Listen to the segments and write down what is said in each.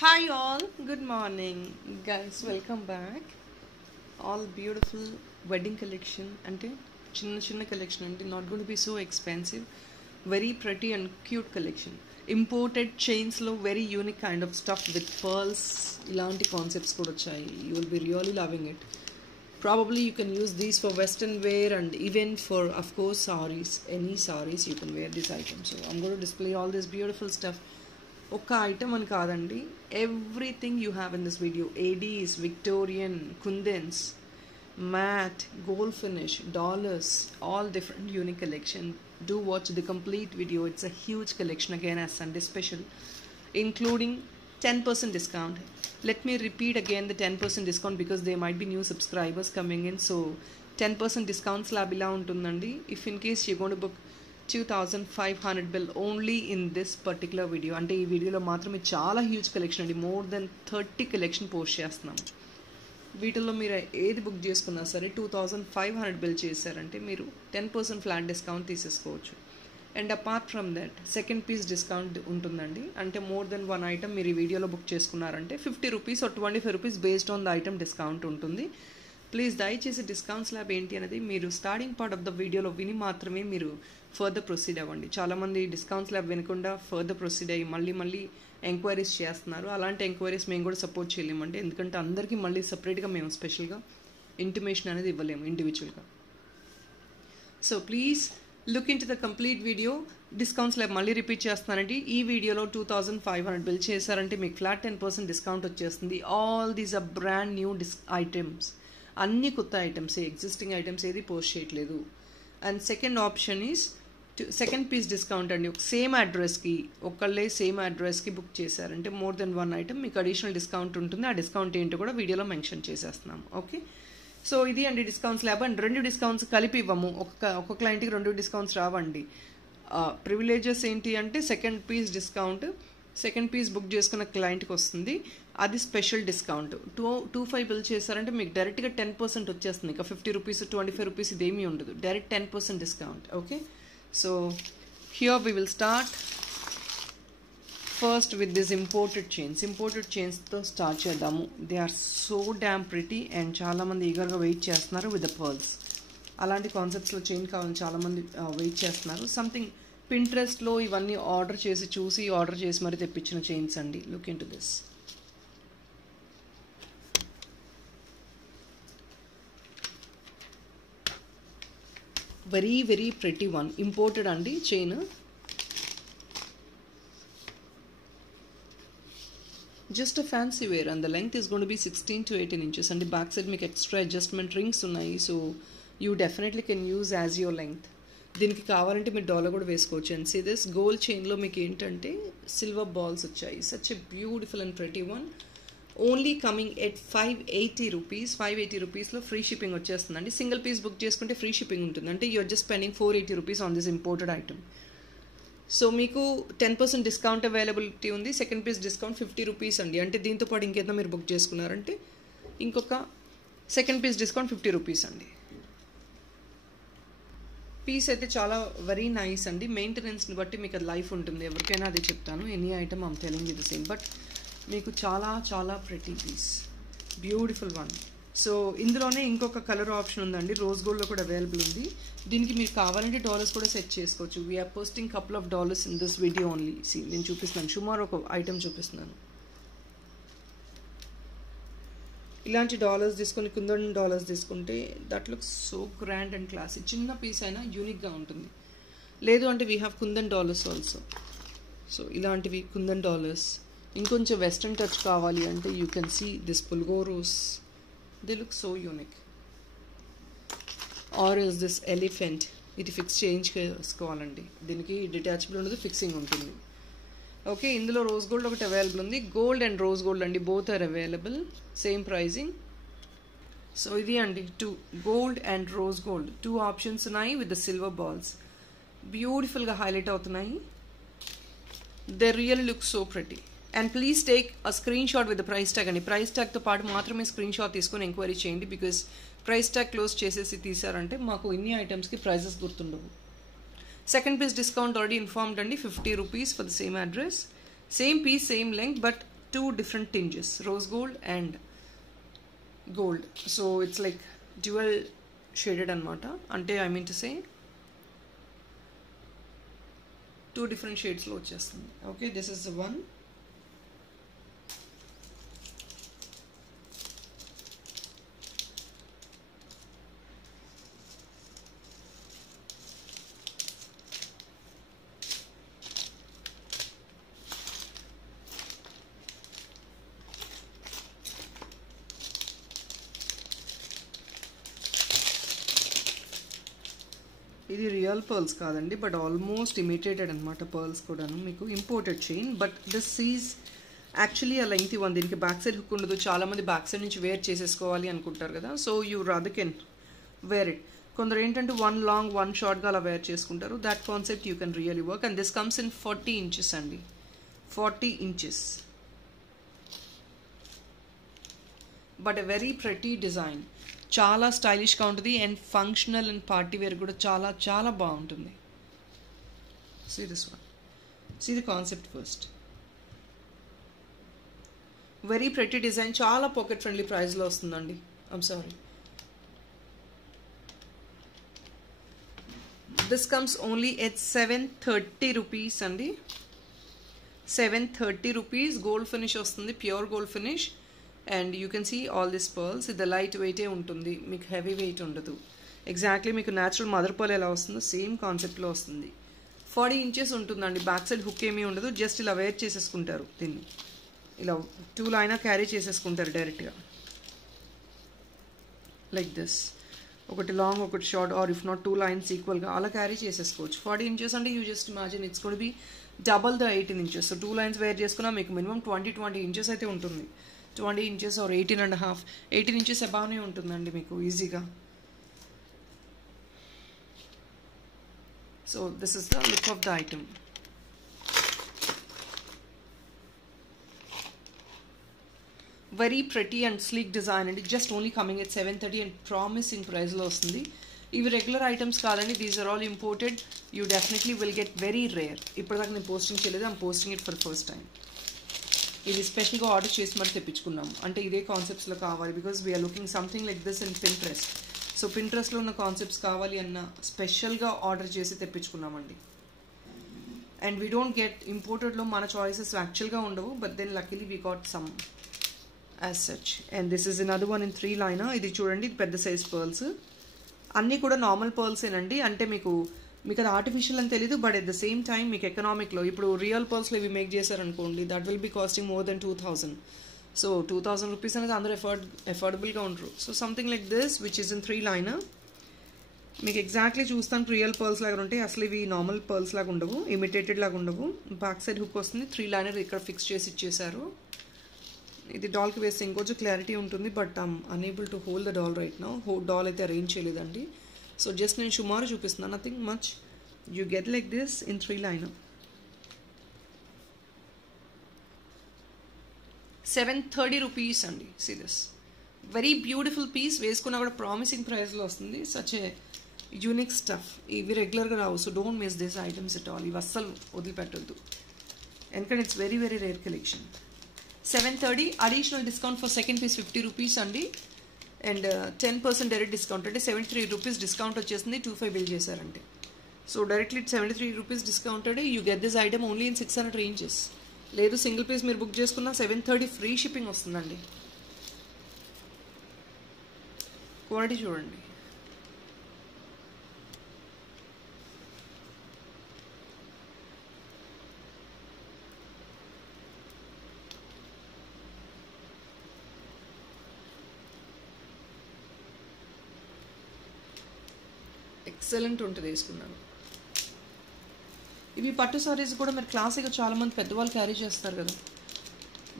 Hi all, good morning guys, welcome back. All beautiful wedding collection ante chinna collection ante not going to be so expensive, very pretty and cute collection. Imported chains lo very unique kind of stuff with pearls, ilanti concepts kuda vachayi. You will be really loving it. Probably you can use these for western wear and even for, of course, sarees. Any sarees you can wear this item. So I'm going to display all this beautiful stuff. Oka item అని కాదండి, everything you have in this video, ADs, Victorian, Kundens, matte, gold finish, dollars, all different unique collection. Do watch the complete video. It's a huge collection again as Sunday special, including 10% discount. Let me repeat again the 10% discount because there might be new subscribers coming in. So 10% discount slab ila untundandi. If in case you're going to book 2500 bill only in this particular video, అంటే ఈ వీడియోలో మాత్రమే చాలా huge collection అండి, more than 30 collection post చేస్తున్నాం. వీటిల్లో మీరు ఏది బుక్ చేసుకున్నా సరే 2500 బిల్ చేశారంటే మీరు 10% ఫ్లాట్ డిస్కౌంట్ తీసేసుకోవచ్చు. And apart from that second piece discount ఉంటుందండి. అంటే మోర్ దెన్ వన్ ఐటమ్ మీరు ఈ వీడియోలో బుక్ చేసుకున్నారంటే 50 rupees or 25 rupees based on the item discount ఉంటుంది. ప్లీజ్ దయచేసి డిస్కౌంట్ స్లాబ్ ఏంటి అనేది మీరు స్టార్టింగ్ పార్ట్ ఆఫ్ ద వీడియోలో విని మాత్రమే మీరు ఫర్దర్ ప్రొసీడ్ అవ్వండి. చాలామంది డిస్కౌంట్ స్లాబ్ వినకుండా ఫర్దర్ ప్రొసీడ్ అయ్యి మళ్ళీ ఎంక్వైరీస్ చేస్తున్నారు. అలాంటి ఎంక్వైరీస్ మేము కూడా సపోర్ట్ చేయలేమండి, ఎందుకంటే అందరికీ మళ్ళీ సపరేట్గా మేము స్పెషల్గా ఇంటిమేషన్ అనేది ఇవ్వలేము ఇండివిజువల్గా. So please look in to the complete video. Discount slab మళ్ళీ రిపీట్ చేస్తున్నానండి. ఈ వీడియోలో 2500 బిల్ చేశారంటే మీకు ఫ్లాట్ 10% డిస్కౌంట్ వచ్చేస్తుంది. All these are brand new items, అన్ని కొత్త ఐటమ్స్, ఎగ్జిస్టింగ్ ఐటమ్స్ ఏది పోస్ట్ చేయట్లేదు. And second option is second piece discount అండి. సేమ్ అడ్రస్కి ఒకళ్ళే సేమ్ అడ్రస్కి బుక్ చేశారంటే మోర్ దెన్ వన్ ఐటమ్ మీకు అడిషనల్ డిస్కౌంట్ ఉంటుంది. ఆ డిస్కౌంట్ ఏంటో కూడా వీడియోలో మెన్షన్ చేసేస్తున్నాం. ఓకే, సో ఇది అండి డిస్కౌంట్స్ ల్యాబ్. అండ్ 2 డిస్కౌంట్స్ కలిపి ఇవ్వము, ఒక్కొక్క క్లయింట్కి 2 డిస్కౌంట్స్ రావండి. ప్రివిలేజెస్ ఏంటి అంటే second piece discount second piece book చేసుకున్న క్లయింట్కి వస్తుంది, అది స్పెషల్ డిస్కౌంట్. 25 బిల్ చేశారంటే మీకు డైరెక్ట్గా 10% వచ్చేస్తుంది. ఇక 50 రూపీస్ 25 రూపీస్ ఇదేమీ ఉండదు, direct 10% discount. Okay, so here we will start first with this imported చైన్స్తో స్టార్ట్ చేద్దాము. They are so damn pretty and చాలామంది ఈగర్గా వెయిట్ చేస్తున్నారు విత్ ద పర్ల్స్. అలాంటి కాన్సెప్ట్స్లో చైన్ కావాలని చాలామంది వెయిట్ చేస్తున్నారు. సంథింగ్ పింట్రెస్ట్లో ఇవన్నీ ఆర్డర్ చేసి మరి తెప్పించిన చైన్స్ అండి. Look in to this. Very very pretty one, imported అండి chain. Just a fancy wear and the length is gonna be 16 to 18 inches అండి. బ్యాక్ సైడ్ మీకు ఎక్స్ట్రా అడ్జస్ట్మెంట్ రింగ్స్ ఉన్నాయి. So you definitely can use as your length. దీనికి కావాలంటే మీరు dollar కూడా వేసుకోవచ్చు. And see this gold చైన్లో మీకు ఏంటంటే సిల్వర్ బాల్స్ వచ్చాయి. Such a beautiful and pretty one. Only coming at 580 rupees. 580 రూపీస్లో ఫ్రీ షిప్పింగ్ వచ్చేస్తుందండి. సింగిల్ పీస్ బుక్ చేసుకుంటే ఫ్రీ షిప్పింగ్ ఉంటుంది. అంటే you're just spending 480 rupees on this imported item. So మీకు 10% డిస్కౌంట్ అవైలబిలిటీ ఉంది. సెకండ్ పీస్ డిస్కౌంట్ 50 రూపీస్ అండి. అంటే దీంతో పాటు ఇంకేదో మీరు బుక్ చేసుకున్నారంటే ఇంకొక సెకండ్ పీస్ డిస్కౌంట్ 50 రూపీస్ అండి. పీస్ అయితే చాలా వెరీ నైస్ అండి. మెయింటెనెన్స్ని బట్టి మీకు అది లైఫ్ ఉంటుంది. ఎవరికైనా అదే చెప్తాను, any item I'm telling you the same. But మీకు చాలా pretty piece, beautiful one. So ఇందులోనే ఇంకొక కలర్ ఆప్షన్ ఉందండి, రోజ్ గోల్డ్లో కూడా అవైలబుల్ ఉంది. దీనికి మీరు కావాలంటే డాలర్స్ కూడా సెట్ చేసుకోవచ్చు. We are posting couple of dollars in this video only. నేను చూపిస్తున్నాను, సుమారు ఒక ఐటమ్ చూపిస్తున్నాను. ఇలాంటి డాలర్స్ తీసుకొని కుందన్ డాలర్స్ తీసుకుంటే that looks so grand and classy. చిన్న పీస్ అయినా యూనిక్గా ఉంటుంది. లేదు అంటే we have kundan dollars also. So ఇలాంటివి కుందన్ డాలర్స్. ఇంకొంచెం వెస్ట్రన్ టచ్ కావాలి అంటే యూ కెన్ సీ దిస్ పుల్గోరోస్, they look so unique. Or is this elephant, ఇది ఫిక్స్ చేసుకోవాలండి. దీనికి డిటాచబుల్ ఉండదు, ఫిక్సింగ్ ఉంటుంది. ఓకే, ఇందులో రోజ్ గోల్డ్ ఒకటి అవైలబుల్ ఉంది. గోల్డ్ అండ్ రోజ్ గోల్డ్ అండి, both are available, same pricing. So ఇది అండి 2 gold and rose gold 2 options ఉన్నాయి విత్ ద సిల్వర్ బాల్స్. బ్యూటిఫుల్గా హైలైట్ అవుతున్నాయి. They really look so pretty. And please take a screenshot with the price tag అండి. Price ట్యాగ్తో పాటు మాత్రమే screenshot తీసుకొని ఎంక్వైరీ చేయండి. బికాస్ ప్రైస్ ట్యాగ్ క్లోజ్ చేసేసి తీసారంటే మాకు ఇన్ని ఐటమ్స్కి ప్రైజెస్ గుర్తుండవు. Second piece discount already informed అండి, 50 rupees for the same address. Same piece same length but two different tinges, rose gold and gold. So it's like dual shaded anamata. Ante I mean to say two different shades lo vachesthundi. Okay, this is the one. ఇది real pearls కాదండి, but almost imitated అనమాట pearls కూడాను. మీకు imported chain, but this is actually a length one. దీనికి back side hook ఉండదు. చాలామంది back side నుంచి wear చేసేసుకోవాలి అనుకుంటారు కదా. So you rather can wear it. కొందరు ఏంటంటే వన్ లాంగ్ వన్ షార్ట్గా అలా వేర్ చేసుకుంటారు. That concept you can really work. And this comes in 40 inches అండి. 40 inches. But a very pretty design. చాలా స్టైలిష్గా ఉంటుంది and functional and party wear కూడా చాలా చాలా బాగుంటుంది. See this one. See the concept first. Very pretty design, చాలా pocket friendly ప్రైస్లో వస్తుందండి. I'm sorry. This comes only at 730 rupees అండి. 730 rupees. గోల్డ్ ఫినిష్ వస్తుంది, pure gold finish. And you can see all this pearls. ఇది light వెయిటే ఉంటుంది, మీకు heavy weight ఉండదు. ఎగ్జాక్ట్లీ మీకు న్యాచురల్ మదర్ పర్ల్ ఎలా వస్తుందో సేమ్ కాన్సెప్ట్లో వస్తుంది. 40 inches ఉంటుందండి. బ్యాక్ సైడ్ హుక్ ఏమీ ఉండదు. జస్ట్ ఇలా వేర్ చేసేసుకుంటారు దీన్ని. ఇలా 2 అయినా క్యారీ చేసేసుకుంటారు డైరెక్ట్గా, లైక్ దిస్. ఒకటి లాంగ్ ఒకటి short, or if not 2 lines ఈక్వల్గా అలా క్యారీ చేసేసుకోవచ్చు. 40 inches అంటే you just imagine it's gonna be double the 18 inches. So 2 lines wear చేసుకున్నా మీకు మినిమం 20 inches అయితే ఉంటుంది. 20 inches or 18.5. 18 inches అబౌవ్నే ఉంటుందండి మీకు ఈజీగా. So this is the look of the item. Very pretty and sleek design అండి. Just only coming at 730 and promising ప్రైస్లో వస్తుంది. ఇవి రెగ్యులర్ ఐటమ్స్ కాదండి, these are all imported. You definitely will get very rare. ఇప్పటిదాకా నేను posting చేయలేదు, I'm posting it for first time. ఇది స్పెషల్గా ఆర్డర్ చేసి మరి తెప్పించుకున్నాము. అంటే ఇదే కాన్సెప్ట్స్లో కావాలి, because we are looking something like this in Pinterest. So Pinterestలో ఉన్న కాన్సెప్ట్స్ కావాలి అన్న స్పెషల్గా ఆర్డర్ చేసి తెప్పించుకున్నామండి. అండ్ వీ డోంట్ గెట్ ఇంపోర్టెడ్లో మన చాయిసెస్ యాక్చువల్గా ఉండవు, but then luckily we got some as such. And this is another one in 3 liner. ఇది చూడండి, పెద్ద సైజ్ పర్ల్స్. అన్నీ కూడా నార్మల్ పర్ల్సేనండి. అంటే మీకు అది ఆర్టిఫిషియల్ అని తెలీదు, but at the same time మీకు ఎకనామిక్లో ఇప్పుడు రియల్ పర్ల్స్లో ఇవి మేక్ చేశారనుకోండి, that will be costing more than 2000. So 2000 rupees అనేది అందరూ ఎఫోర్డబుల్గా ఉండరు. So something like this which is in 3 liner. మీకు ఎగ్జాక్ట్లీ చూస్తాను రియల్ పర్ల్స్ లాగా ఉంటాయి. అసలు ఇవి నార్మల్ పర్ల్స్ లాగా ఉండవు, ఇమిటేటెడ్ లాగా ఉండవు. బ్యాక్ సైడ్ హుక్ వస్తుంది. 3 liner ఇక్కడ ఫిక్స్ చేసి ఇచ్చేసారు. ఇది డాల్కి వేస్తే ఇంకొంచెం క్లారిటీ ఉంటుంది, but I'm unable to hold the doll right now. Doll అయితే అరేంజ్ చేయలేదండి. సో జస్ట్ నేను సుమారు చూపిస్తున్నాను, nothing much. You get like this in 3 liner. 730 rupees అండి. See this very beautiful piece. వేసుకున్నా కూడా ప్రామిసింగ్ ప్రైస్లో వస్తుంది. Such a unique stuff. ఇవి రెగ్యులర్గా రావు. So don't miss this items at all. ఇవి అస్సలు వదిలిపెట్టద్దు, ఎందుకంటే it's very very rare collection. 730. Additional discount for second piece 50 rupees అండి. అండ్ 10% డైరెక్ట్ డిస్కౌంట్ అంటే 73 rupees డిస్కౌంట్ వచ్చేసింది. 25 బిల్ చేశారంటే. So directly 73 rupees discounted. You get this item only in 600 ranges. లేదు single piece మీరు బుక్ చేసుకున్న 730 free shipping వస్తుందండి. Quality చూడండి. Excellent ఉంటుంది వేసుకున్నాను. ఇవి పట్టు సారీస్ కూడా మీరు క్లాసిక్గా చాలామంది పెద్దవాళ్ళు క్యారీ చేస్తారు కదా.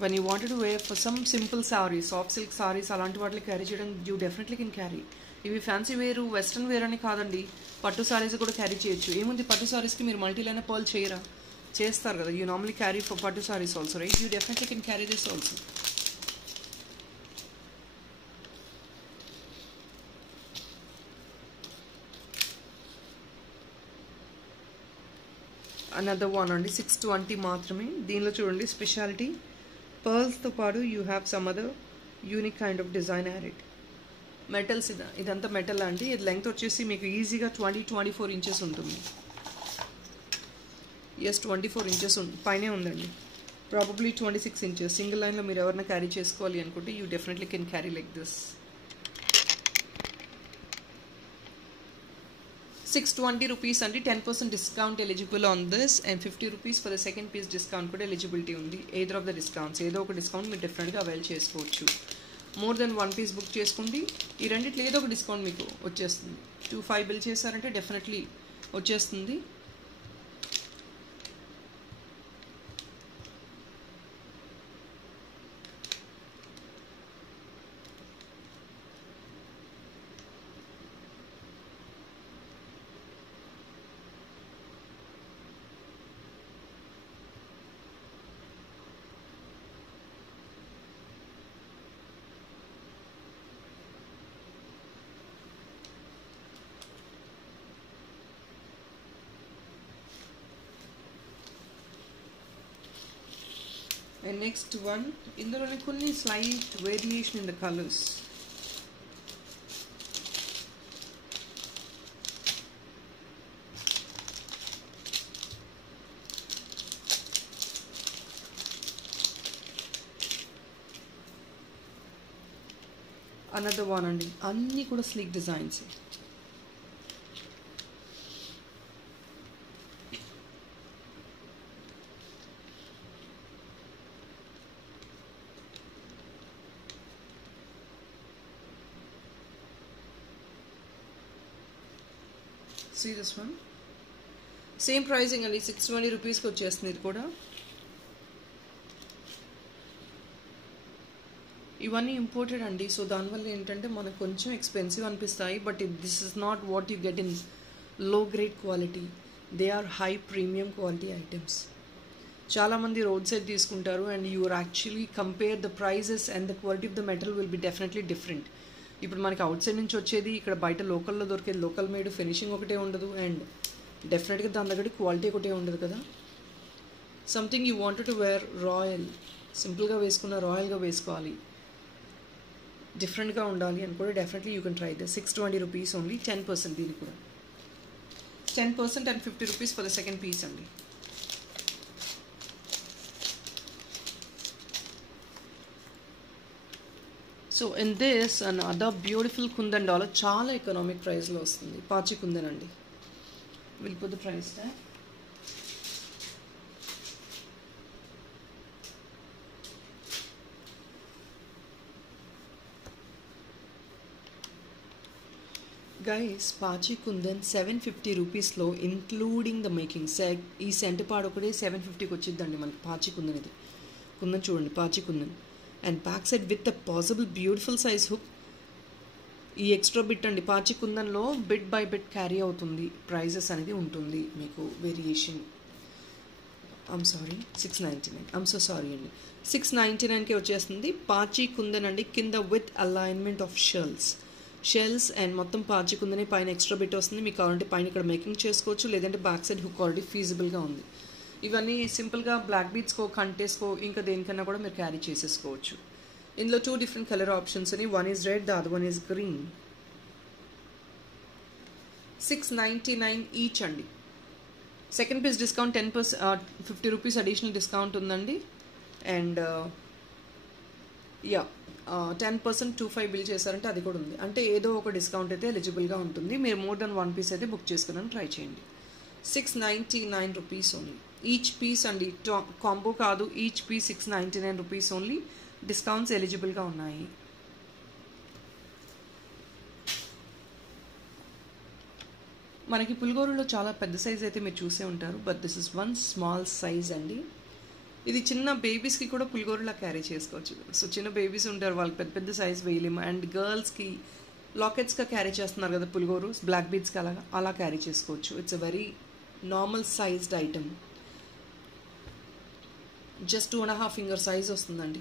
One you wanted to wear for some simple saris, soft silk saris అలాంటి వాటికి క్యారీ చేయడం యూ డెఫినెట్లీ కెన్ క్యారీ. ఇవి ఫ్యాన్సీ వేరు వెస్ట్రన్ వేర్ అని కాదండి, పట్టు సారీస్ కూడా క్యారీ చేయొచ్చు. ఏముంది పట్టు సారీస్కి మీరు మల్టీలైన పర్ల్ చేయరా, చేస్తారు కదా. యూ నార్మలీ క్యారీ ఫర్ పట్టు saris also right. You definitely can carry this also. Another one అండి. 620 మాత్రమే. దీనిలో చూడండి స్పెషాలిటీ పర్ల్స్తో పాటు you have some other unique kind of design added. Metals ఇదంతా మెటల్ అండి. ఇది లెంగ్త్ వచ్చేసి మీకు ఈజీగా 24 ఇంచెస్ ఉంటుంది. ఎస్ 24 ఇంచెస్ పైనే ఉందండి. Probably 26 inches. సింగిల్ లైన్లో మీరు ఎవరైనా క్యారీ చేసుకోవాలి అనుకుంటే you definitely can carry like this. 620 rupees అండి. 10% discount eligible on this and 50 rupees for the second piece discount కూడా ఎలిజిబిలిటీ ఉంది. ఏదర్ ఆఫ్ ద డిస్కౌంట్స్ ఏదో ఒక డిస్కౌంట్ మీరు డెఫినెట్గా అవైల్ చేసుకోవచ్చు. మోర్ దెన్ 1 piece బుక్ చేసుకోండి. ఈ రెండిట్లో ఏదో ఒక డిస్కౌంట్ మీకు వచ్చేస్తుంది. 25 బిల్ చేశారంటే డెఫినెట్లీ వచ్చేస్తుంది. And next one, ఇందులోనే కొన్ని slight variation in the colors. Another one అండి. అన్నీ కూడా sleek designs. See this one, same pricing అండి. 620 రూపీస్కి వచ్చేస్తుంది. ఇది కూడా ఇవన్నీ ఇంపోర్టెడ్ అండి. సో దానివల్ల ఏంటంటే మనకు కొంచెం ఎక్స్పెన్సివ్ అనిపిస్తాయి. But this is not what you get in low grade quality. They are high premium quality items. చాలామంది రోడ్ సైడ్ తీసుకుంటారు and you are actually compare the prices and the quality of the metal will be definitely different. ఇప్పుడు మనకి out side నుంచి వచ్చేది ఇక్కడ బయట లోకల్లో దొరికేది లోకల్ మేడ్ ఫినిషింగ్ ఒకటే ఉండదు అండ్ డెఫినెట్గా దాని దగ్గర క్వాలిటీ ఒకటే ఉండదు కదా. Something you wanted to wear royal, సింపుల్గా వేసుకున్న రాయల్గా వేసుకోవాలి, డిఫరెంట్గా ఉండాలి అని కూడా definitely you can try this. 620 rupees only. 10% దీనికి కూడా 10% and 50 rupees for the second piece అండి. So in this other beautiful kundan dollar చాలా ఎకనామిక్ ప్రైస్లో వస్తుంది. పాచి కుందన్ అండి. Will put the price tag. Guys pachi kundan 750 రూపీస్లో ఇంక్లూడింగ్ ద మేకింగ్. ఈ సెంట్ పాడు ఒకటే 750కి వచ్చిద్దండి మనకి పాచి కుందన్. ఇది కుందన్ చూడండి, పాచి kundan and pack set with a possible beautiful size hook. ఈ ఎక్స్ట్రా బిట్ అండి పాచి కుందన్లో బిట్ బై బిట్ క్యారీ అవుతుంది. ప్రైజెస్ అనేది ఉంటుంది మీకు variation. I'm sorry 699. I'm so sorry అండి. 699కి వచ్చేస్తుంది పాచి కుందన్ అండి. కింద with alignment of shells and మొత్తం పాచి కుందనే పైన ఎక్స్ట్రా బిట్ వస్తుంది. మీకు కావాలంటే పైన ఇక్కడ మేకింగ్ చేసుకోవచ్చు, లేదంటే బ్యాక్ సైడ్ హుక్ ఆల్రెడీ ఫీజిబుల్గా ఉంది. ఇవన్నీ సింపుల్గా బ్లాక్ బీట్స్కో కంటేస్కో ఇంకా దేనికన్నా కూడా మీరు క్యారీ చేసేసుకోవచ్చు. ఇందులో 2 different కలర్ ఆప్షన్స్ అని. One is red, the other one is green. 699 each అండి. Second piece discount 10%, 50 rupees additional discount ఉందండి. అండ్ 10% 25 బిల్ చేశారంటే అది కూడా ఉంది. అంటే ఏదో ఒక డిస్కౌంట్ అయితే ఎలిజిబుల్గా ఉంటుంది. మీరు మోర్ దెన్ 1 piece అయితే బుక్ చేసుకుని ట్రై చేయండి. 699 రూపీస్ ఓన్లీ ఈచ్ పీస్ అండి. కాంబో కాదు, each piece 699 rupees only. Discounts ఎలిజిబుల్గా ఉన్నాయి. మనకి పులిగోరులో చాలా పెద్ద సైజ్ అయితే మీరు చూసే ఉంటారు. But this is one small size అండి. ఇది చిన్న బేబీస్కి కూడా పులిగోరులా క్యారీ చేసుకోవచ్చు. సో చిన్న బేబీస్ ఉంటారు, వాళ్ళకి పెద్ద పెద్ద సైజ్ వేయలేము. అండ్ గర్ల్స్కి లాకెట్స్గా క్యారీ చేస్తున్నారు కదా పులిగోరు, బ్లాక్ బీడ్స్కి అలా క్యారీ చేసుకోవచ్చు. It's a very normal sized item. Just 2.5 finger size వస్తుందండి.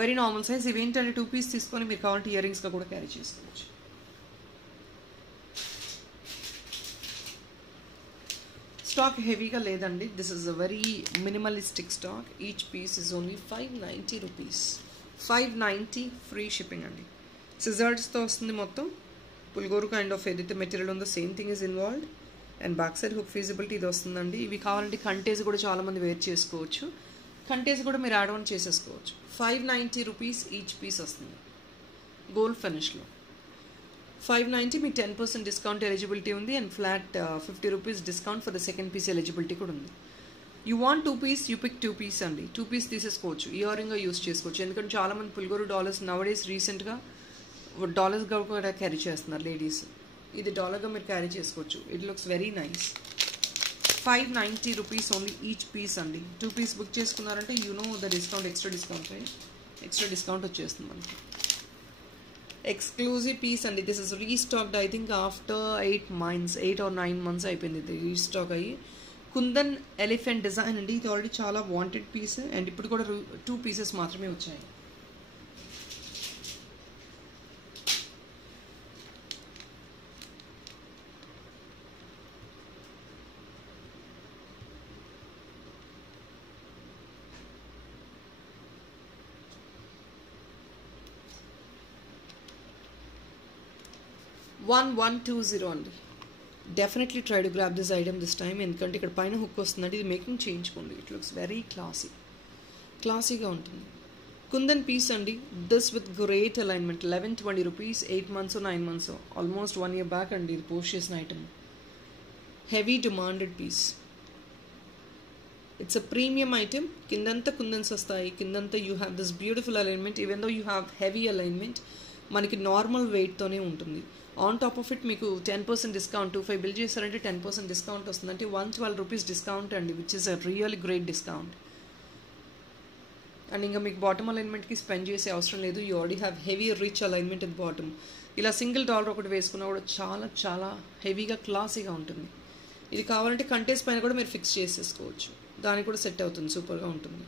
Very normal size. ఇవేంటంటే 2 piece తీసుకొని మీరు కావాలంటే ఇయర్ రింగ్స్గా కూడా క్యారీ చేసుకోవచ్చు. స్టాక్ హెవీగా లేదండి. This is a very minimalistic stack. Each piece is only 590 rupees. 590 free shipping అండి. సిజర్స్తో వస్తుంది మొత్తం. పుల్గోరు కైండ్ ఆఫ్ ఏదైతే మెటీరియల్ ఉందో same thing is involved. And back side hook feasibility ఇది వస్తుందండి. ఇవి కావాలంటే కంటేజ్ కూడా చాలామంది వేర్ చేసుకోవచ్చు. కంటేజ్ కూడా మీరు యాడ్ ఆన్ చేసేసుకోవచ్చు. 590 రూపీస్ ఈచ్ పీస్ వస్తుంది గోల్డ్ ఫినిష్లో. 590 మీ 10% డిస్కౌంట్ ఎలిజిబిలిటీ ఉంది. And flat 50 rupees discount for the second piece eligibility కూడా ఉంది. You want 2 piece, you pick 2 piece అండి. 2 పీస్ తీసేసుకోవచ్చు. ఇయర్ రింగ్గా యూస్ చేసుకోవచ్చు. ఎందుకంటే చాలామంది పుల్గోరు డాలర్స్ నవడేస్ రీసెంట్గా డాలర్స్గా కూడా క్యారీ చేస్తున్నారు లేడీస్. ఇది డాలర్గా మీరు క్యారీ చేసుకోవచ్చు. It looks very nice. 590 rupees only each piece అండి. 2 పీస్ బుక్ చేసుకున్నారంటే you know the discount, extra discount right. Extra discount వచ్చేస్తుంది మనకి. ఎక్స్క్లూజివ్ పీస్ అండి. This is restocked I think after 8 or 9 months అయిపోయింది ఇది రీస్టాక్ అయ్యి. Kundan elephant design అండి. ఇది ఆల్రెడీ చాలా వాంటెడ్ పీస్. అండ్ ఇప్పుడు కూడా 2 పీసెస్ మాత్రమే వచ్చాయి. $1120 అండి. Definitely try to grab this item this time. ఎందుకంటే ఇక్కడ పైన హుక్ వస్తుందండి. ఇది మేకింగ్ చేయించుకోండి. ఇట్ లుక్స్ వెరీ క్లాసీగా ఉంటుంది. కుందన్ పీస్ అండి. This with great alignment. 1120 rupees. 8 months 9 months almost 1 year back అండి ఇది పోస్ట్ చేసిన item. Heavy demanded piece. It's a premium item. కిందంతా కుందన్స్ వస్తాయి. కిందంతా you have this beautiful alignment. Even though you have heavy alignment మనకి normal వెయిట్తోనే ఉంటుంది. On top of it మీకు 10% డిస్కౌంట్. 25 బిల్ చేశారంటే 10% డిస్కౌంట్ వస్తుంది. అంటే 112 రూపీస్ డిస్కౌంట్ అండి, which is a really great discount. And ఇంకా మీకు బాటమ్ అలైన్మెంట్కి స్పెండ్ చేసే అవసరం లేదు. You already have heavy rich alignment at bottom. ఇలా సింగిల్ డాలర్ ఒకటి వేసుకున్నా కూడా చాలా హెవీగా క్లాసీగా ఉంటుంది. ఇది కావాలంటే కంటేస్ పైన కూడా మీరు ఫిక్స్ చేసేసుకోవచ్చు. దానికి కూడా సెట్ అవుతుంది. సూపర్గా ఉంటుంది.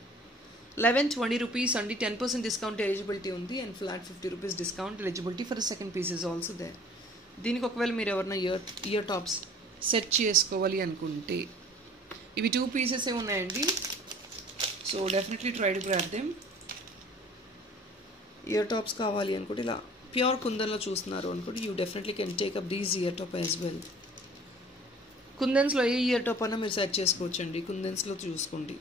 1120 రూపీస్ అండి. 10% డిస్కౌంట్ ఎలిజిబిలిటీ ఉంది. And flat 50 rupees discount eligibility for the second piece is also there. దీనికి ఒకవేళ మీరు ఎవరైనా ఇయర్ టాప్స్ సెట్ చేసుకోవాలి అనుకుంటే ఇవి 2 పీసెసే ఉన్నాయండి. So definitely try to grab them. Ear tops కావాలి అనుకుంటే ఇలా ప్యూర్ కుందన్లో చూస్తున్నారు అనుకుంటే you definitely can take up these ear top as well. కుందన్స్లో ఏ ఇయర్ టాప్ అన్నా మీరు సెట్ చేసుకోవచ్చండి. కుందన్స్లో చూసుకోండి.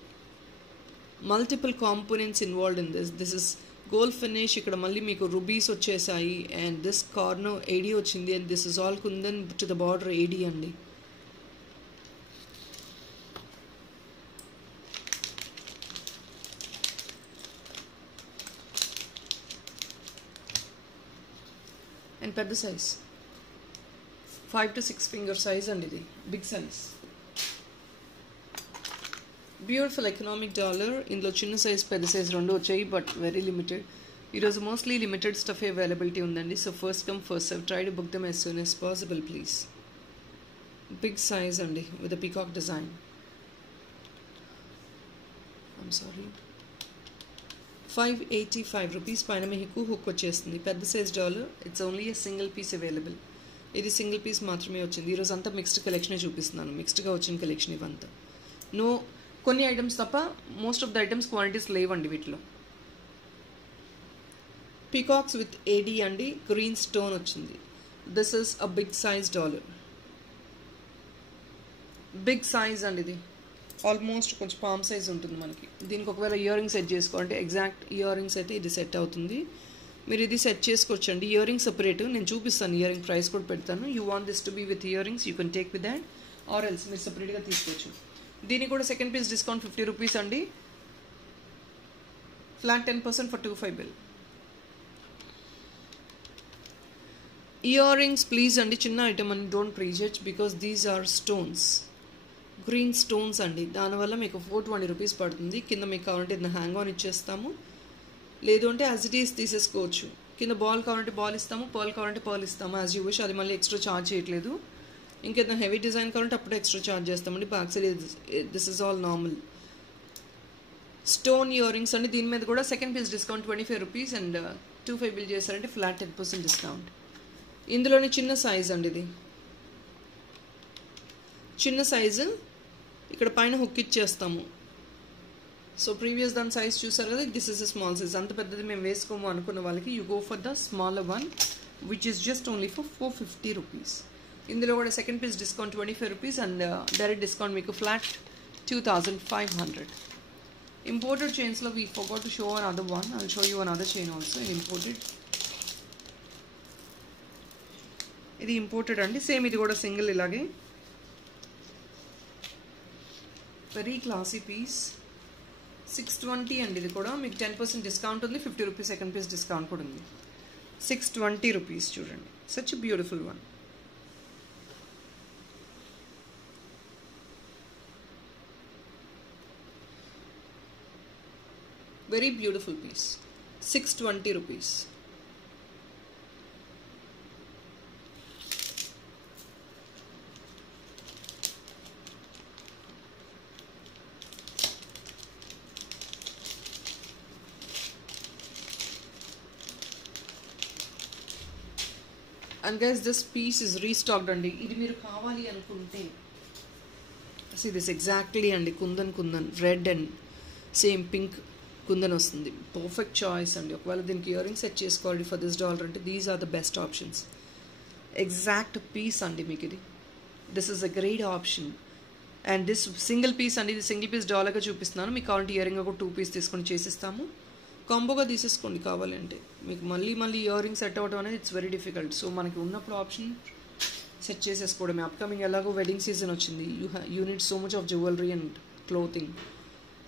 Multiple components involved in this is gold finish. ఇక్కడ మళ్ళీ మీకు రుబీస్ వచ్చేసాయి. అండ్ దిస్ కార్నర్ ఏడీ వచ్చింది. And this is all kundan to the border AD అండి. అండ్ పెద్ద సైజ్ 5 to 6 finger సైజ్ అండి. ఇది big size. Beautiful economic dollar. ఇందులో చిన్న సైజ్ పెద్ద సైజ్ 2 వచ్చాయి. But very limited. ఈరోజు మోస్ట్లీ లిమిటెడ్ స్టఫ్ అవైలబిలిటీ ఉందండి. So first come first serve. Try to book them as soon as possible please. Big size అండి with peacock design. I'm sorry. 585 rupees. పైన మీకు hook వచ్చేస్తుంది. పెద్ద size dollar. It's only a single piece available. ఇది single piece మాత్రమే వచ్చింది. ఈరోజు అంతా మిక్స్డ్ కలెక్షనే చూపిస్తున్నాను. మిక్స్డ్గా వచ్చిన కలెక్షన్ ఇవంతా. నో కొన్ని ఐటమ్స్ తప్ప most of the items quantities లేవండి వీటిలో. పీకాక్స్ విత్ ఏడీ అండి. గ్రీన్ స్టోన్ వచ్చింది. This is a big size dollar. Big size అండి ఇది. ఆల్మోస్ట్ కొంచెం పామ్ సైజ్ ఉంటుంది మనకి. దీనికి ఒకవేళ ఇయర్ రింగ్స్ సెట్ చేసుకోవాలంటే ఎగ్జాక్ట్ ఇయర్ రింగ్స్ అయితే ఇది సెట్ అవుతుంది. మీరు ఇది సెట్ చేసుకోవచ్చండి. ఇయర్ రింగ్ సపరేట్ నేను చూపిస్తాను. ఇయర్ రింగ్ ప్రైస్ కూడా పెడతాను. You want this to be with ear rings you can take with that or else మీరు సపరేట్గా తీసుకోవచ్చు. దీనికి కూడా సెకండ్ పీస్ డిస్కౌంట్ 50 రూపీస్ అండి. Flat 10% for 25 bill. Ear rings please అండి. చిన్న ఐటమ్ అని don't prejudge because these are stones. Green stones అండి. దానివల్ల మీకు 420 రూపీస్ పడుతుంది. కింద మీకు కావాలంటే ఇది హ్యాంగ్ ఆన్ ఇచ్చేస్తాము. లేదు అంటే యాజ్ ఇట్ ఈస్ తీసేసుకోవచ్చు. కింద బాల్ కావాలంటే బాల్ ఇస్తాము. పర్ల్ కావాలంటే పర్ల్ ఇస్తాము. As you wish. అది మళ్ళీ ఎక్స్ట్రా ఛార్జ్ చేయట్లేదు. ఇంకేదైనా హెవీ డిజైన్ కావాలంటే అప్పుడు ఎక్స్ట్రా ఛార్జ్ చేస్తామండి. Back side this is all normal. Stone ear rings అండి. దీని మీద కూడా second piece discount 25 rupees and 25 bill చేశారంటే ఫ్లాట్ 10% డిస్కౌంట్. ఇందులోని చిన్న సైజ్ అండి. ఇది చిన్న సైజు ఇక్కడ పైన హుక్ ఇచ్చేస్తాము. సో ప్రీవియస్ దాని సైజ్ చూసారు కదా, this is a small size. అంత పెద్దది మేము వేసుకోము అనుకున్న వాళ్ళకి you go for the smaller one which is just only for 450 rupees. ఇందులో కూడా second piece discount 25 rupees and direct discount మీకు ఫ్లాట్ 2500. ఇంపోర్టెడ్ చైన్స్లో we forgot to show another one. I'll show you another chain also in imported. ఇది imported అండి, same ఇది కూడా single ఇలాగే. Very classy piece. 620 అండి. ఇది కూడా మీకు 10% డిస్కౌంట్ ఉంది, 50 రూపీస్ సెకండ్ పీస్ డిస్కౌంట్ కూడా ఉంది. 620 రూపీస్ చూడండి. Such a beautiful one. Very beautiful piece. 620 rupees. And guys, this piece is restocked అండి. ఇది మీరు కావాలి అనుకుంటే see this exactly అండి. Kundan red and same pink kundan వస్తుంది. పర్ఫెక్ట్ చాయిస్ అండి. ఒకవేళ దీనికి ఇయర్ రింగ్ సెట్ చేసుకోవాలి ఫర్ దిస్ డాలర్ అంటే these are the best options. Exact piece అండి మీకు ఇది. This is a great option. And this single piece అండి. ఇది సింగిల్ పీస్ డాలర్గా చూపిస్తున్నాను. మీకు కావాలంటే ఇయర్ రింగ్ ఒక 2 పీస్ తీసుకొని చేసిస్తాము. కాంబోగా తీసేసుకోండి కావాలంటే. మీకు మళ్ళీ ఇయర్ రింగ్ సెట్ అవ్వడం అనేది ఇట్స్ వెరీ డిఫికల్ట్. సో మనకి ఉన్నప్పుడు ఆప్షన్ సెట్ చేసేసుకోవడమే. అప్కమింగ్ ఎలాగో వెడ్డింగ్ సీజన్ వచ్చింది. You need so much of jewellery and clothing.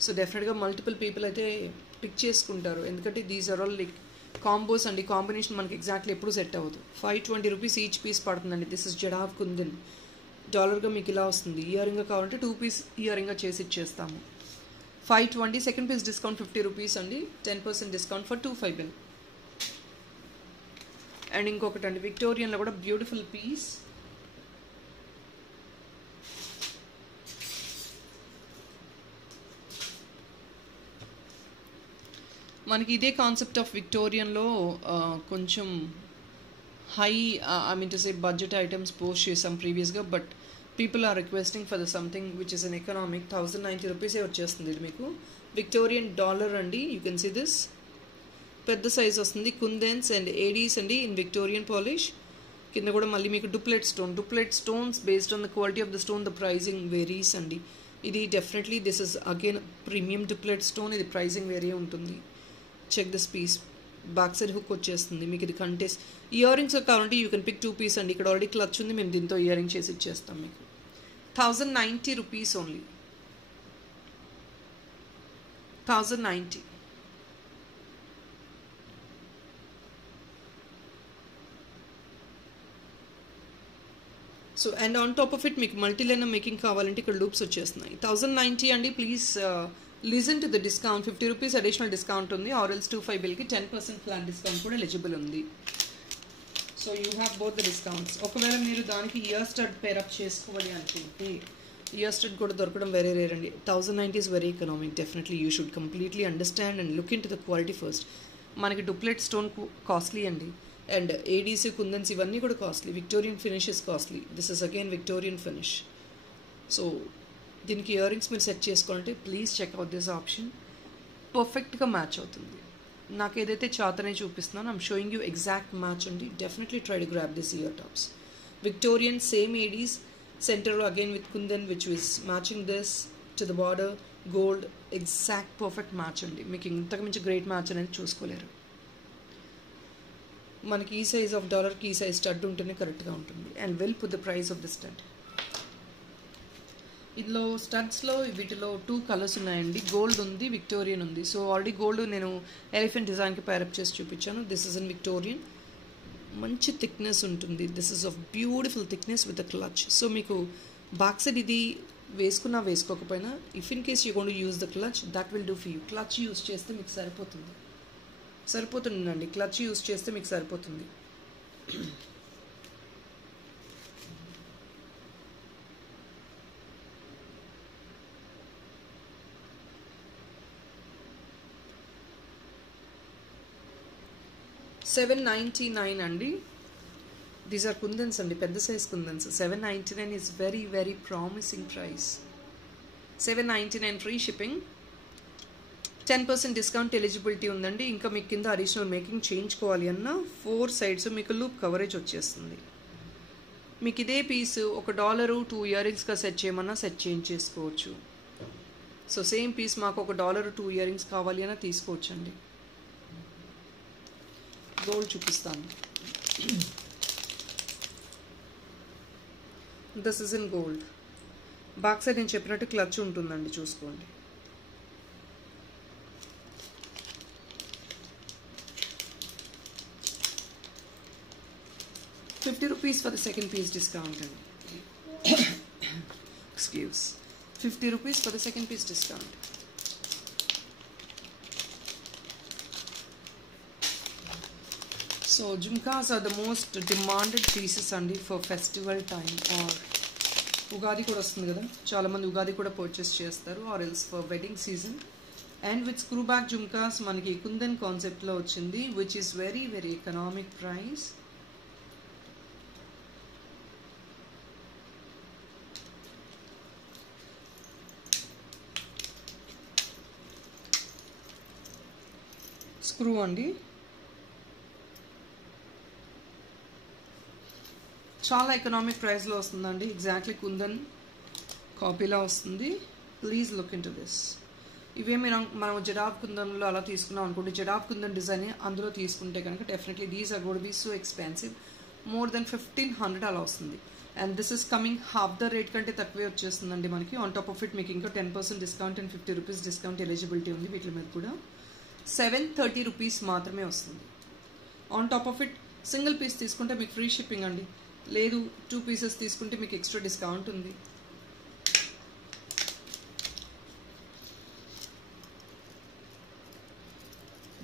So డెఫినెట్గా మల్టిపుల్ పీపుల్ అయితే పిక్ చేసుకుంటారు. ఎందుకంటే these are all like combos అండి. కాంబినేషన్ మనకి ఎగ్జాక్ట్లీ ఎప్పుడు సెట్ అవ్వదు. 520 రూపీస్ ఈచ్ పీస్ పడుతుందండి. This is jadau kundan. డాలర్గా మీకు ఇలా వస్తుంది. ఇయర్ రింగ్ కావాలంటే 2 పీస్ ఇయర్ రింగ్ చేసి ఇచ్చేస్తాము. 520 సెకండ్ పీస్ డిస్కౌంట్ 50 రూపీస్ అండి. 10% డిస్కౌంట్ ఫర్ 250. అండ్ ఇంకొకటి అండి విక్టోరియన్లో కూడా బ్యూటిఫుల్ పీస్. మనకి ఇదే కాన్సెప్ట్ ఆఫ్ విక్టోరియన్లో కొంచెం high I mean to say budget items post చేసాం ప్రీవియస్గా. But people are requesting for the something which is an economic. 1090 రూపీసే వచ్చేస్తుంది ఇది మీకు. విక్టోరియన్ డాలర్ అండి. You can see this. పెద్ద సైజ్ వస్తుంది. కుందన్స్ అండ్ ఏడీస్ అండి ఇన్ విక్టోరియన్ పాలిష్. కింద కూడా మళ్ళీ మీకు doublet stones based on the quality of the stone the pricing varies అండి. ఇది definitely this is again premium డూప్లెట్ stone. ఇది ప్రైజింగ్ వేరే ఉంటుంది. Check this piece. Back side hook వచ్చేస్తుంది మీకు. ఇది కంటెస్ట్ ఇయర్ రింగ్స్ కావాలంటే యూ కెన్ పిక్ 2 పీస్ అండి. ఇక్కడ ఆల్రెడీ క్లచ్ ఉంది. మేము దీంతో ఇయర్ రింగ్ చేసి ఇచ్చేస్తాం మీకు. 1090 rupees only. 1090. So and on top of it మీకు మల్టీలైన్ మేకింగ్ కావాలంటే ఇక్కడ లూప్స్ వచ్చేస్తున్నాయి. 1090 అండి. Please listen to the discount. 50 rupees additional discount ఉంది. ఆర్ఎల్స్ 25 బిల్కి 10% ఫ్లాట్ డిస్కౌంట్ కూడా ఎలిజిబుల్ ఉంది. So you have both the discounts. ఒకవేళ మీరు దానికి ఇయర్ స్టడ్ పేరప్ చేసుకోవాలి అనుకుంటే ఇయర్ స్టడ్ కూడా దొరకడం వెరీ రేర్ అండి. 1090 is very economic. Definitely you should completely understand and look in to the quality first. మనకి డూప్లెట్ స్టోన్ కాస్ట్లీ అండి. అండ్ ఏడీసీ కుందన్స్ ఇవన్నీ కూడా costly. Victorian finish is costly. This is again Victorian finish. So దీనికి ear rings మీరు set చేసుకోవాలంటే please check out this option. పర్ఫెక్ట్గా match అవుతుంది. నాకు ఏదైతే చాతనే చూపిస్తున్నానో I'm showing you exact match అండి. Definitely try to grab this ear tops. Victorian same Aedes centre again with kundan which is matching this to the border gold. Exact perfect match అండి. మీకు ఇంతకు మించి గ్రేట్ మ్యాచ్ అనేది చూసుకోలేరు. మనకి ఈ size of డాలర్కి ఈ size stud ఉంటేనే కరెక్ట్గా ఉంటుంది. And will put the price of the stud. ఇందులో స్టడ్స్లో వీటిలో 2 కలర్స్ ఉన్నాయండి. గోల్డ్ ఉంది, విక్టోరియన్ ఉంది. సో ఆల్రెడీ గోల్డ్ నేను ఎలిఫెంట్ డిజైన్కి ప్యారప్ చేసి చూపించాను. This is in Victorian. మంచి థిక్నెస్ ఉంటుంది. This is of beautiful thickness with the clutch. So మీకు బ్యాక్ సైడ్ ఇది వేసుకున్నా వేసుకోకపోయినా if in case you gonna to use the clutch that will do for you. Clutch use చేస్తే మీకు సరిపోతుందండి. Clutch use చేస్తే మీకు సరిపోతుంది. $799 అండి. దీస్ ఆర్ కుందన్స్ అండి. పెద్ద size kundans. $799 is very very promising price. $7.99 free shipping. 10% discount eligibility ఉందండి. ఇంకా మీకు కింద అడిషనల్ మేకింగ్ చేయించుకోవాలి అన్న 4 సైడ్స్ మీకు లూప్ కవరేజ్ వచ్చేస్తుంది. మీకు ఇదే పీస్ $1 2 ఇయర్ రింగ్స్గా సెట్ చేయమన్నా సెట్ చేసుకోవచ్చు. సో సేమ్ పీస్ మాకు $1 2 ఇయర్ రింగ్స్ కావాలి అన్నా తీసుకోవచ్చు అండి. గోల్డ్ చూపిస్తాను. This is in gold. Back side నేను చెప్పినట్టు క్లచ్ ఉంటుందండి, చూసుకోండి. ₹50 for the second piece discount. Excuse. ₹50 for the second piece discount. So jhumkas are the most demanded pieces andi for festival time or ugadi kuda vastundi kada, chaala mandi ugadi kuda purchase chestaru or else for wedding season. And with screw back jhumkas manaki kundan concept lo ochindi, which is very very economic price. Screw అండి, చాలా economic ప్రైస్లో వస్తుందండి. Exactly kundan కాపీలా వస్తుంది. Please look in to this. ఇవే మనం జడాబ్ కుందన్లో అలా తీసుకున్నాం అనుకోండి, జడాబ్ కుందన్ డిజైన్ అందులో తీసుకుంటే కనుక definitely these are gonna be so expensive. More than 1500 అలా వస్తుంది. And this is coming half the rate కంటే తక్కువే వచ్చేస్తుందండి మనకి. ఆన్ టాప్ ఆఫ్ ఇట్ మీకు ఇంకా 10% డిస్కౌంట్ అండ్ ₹50 డిస్కౌంట్ ఎలిజిబిలిటీ ఉంది. వీటి మీద కూడా ₹730 మాత్రమే వస్తుంది. On top of it single piece తీసుకుంటే మీకు ఫ్రీ షిప్పింగ్ అండి. లేదు 2 పీసెస్ తీసుకుంటే మీకు ఎక్స్ట్రా డిస్కౌంట్ ఉంది.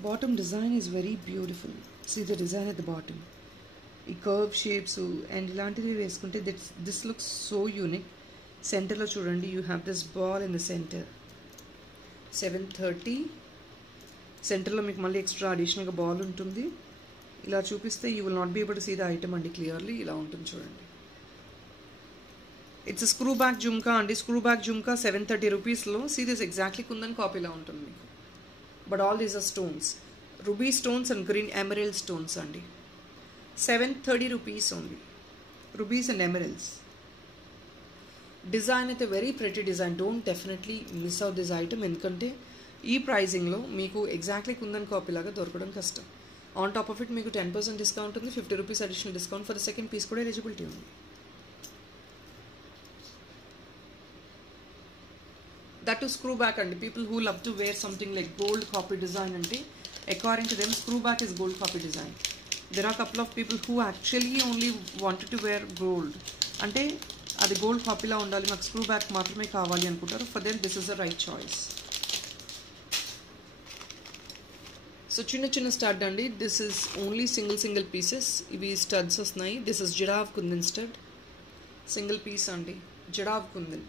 Bottom design is very beautiful. See the design at the bottom. ఈ కర్వ్ షేప్స్ అండ్ ఇలాంటివి వేసుకుంటే దిస్ లుక్స్ సో యూనిక్. సెంటర్లో చూడండి, you have this ball in the center. 730. సెంటర్లో మీకు మళ్ళీ ఎక్స్ట్రా అడిషనల్గా బాల్ ఉంటుంది. ఇలా చూపిస్తే you will not be able to see the item అండి క్లియర్లీ. ఇలా ఉంటుంది చూడండి. ఇట్స్ స్క్రూ బ్యాక్ జుమ్కా అండి. స్క్రూ బ్యాక్ జుమ్కా ₹730లో. సీ దిస్ ఎగ్జాక్ట్లీ కుందన్ కాపీలా ఉంటుంది మీకు. But all these are stones, ruby stones and green emerald stones అండి. ₹730 only. Rubies and emeralds. Design అయితే very pretty design. Don't definitely miss out this item. ఎందుకంటే ఈ ప్రైజింగ్లో మీకు ఎగ్జాక్ట్లీ కుందన్ కాపీలాగా దొరకడం కష్టం. ఆన్ టాప్ ఆఫ్ ఇట్ మీకు 10% డిస్కౌంట్ ఉంది. ₹50 additional discount for the second piece కూడా ఎలిజిబిలిటీ ఉంది. దట్ టు స్క్రూ బ్యాక్ అండి. People who love to wear something like gold copy design అంటే according to them screw back is gold copy design. There are couple of people who actually only wanted to wear gold, అంటే అది gold కాపీలా ఉండాలి, మాకు screw back మాత్రమే కావాలి అనుకుంటారు. For them this is the right choice. So చిన్న చిన్న stud అండి. This is only single pieces. ఇవి స్టడ్స్ వస్తున్నాయి. This is jadau kundan stud. Single piece అండి, జడావ్ కుందన్.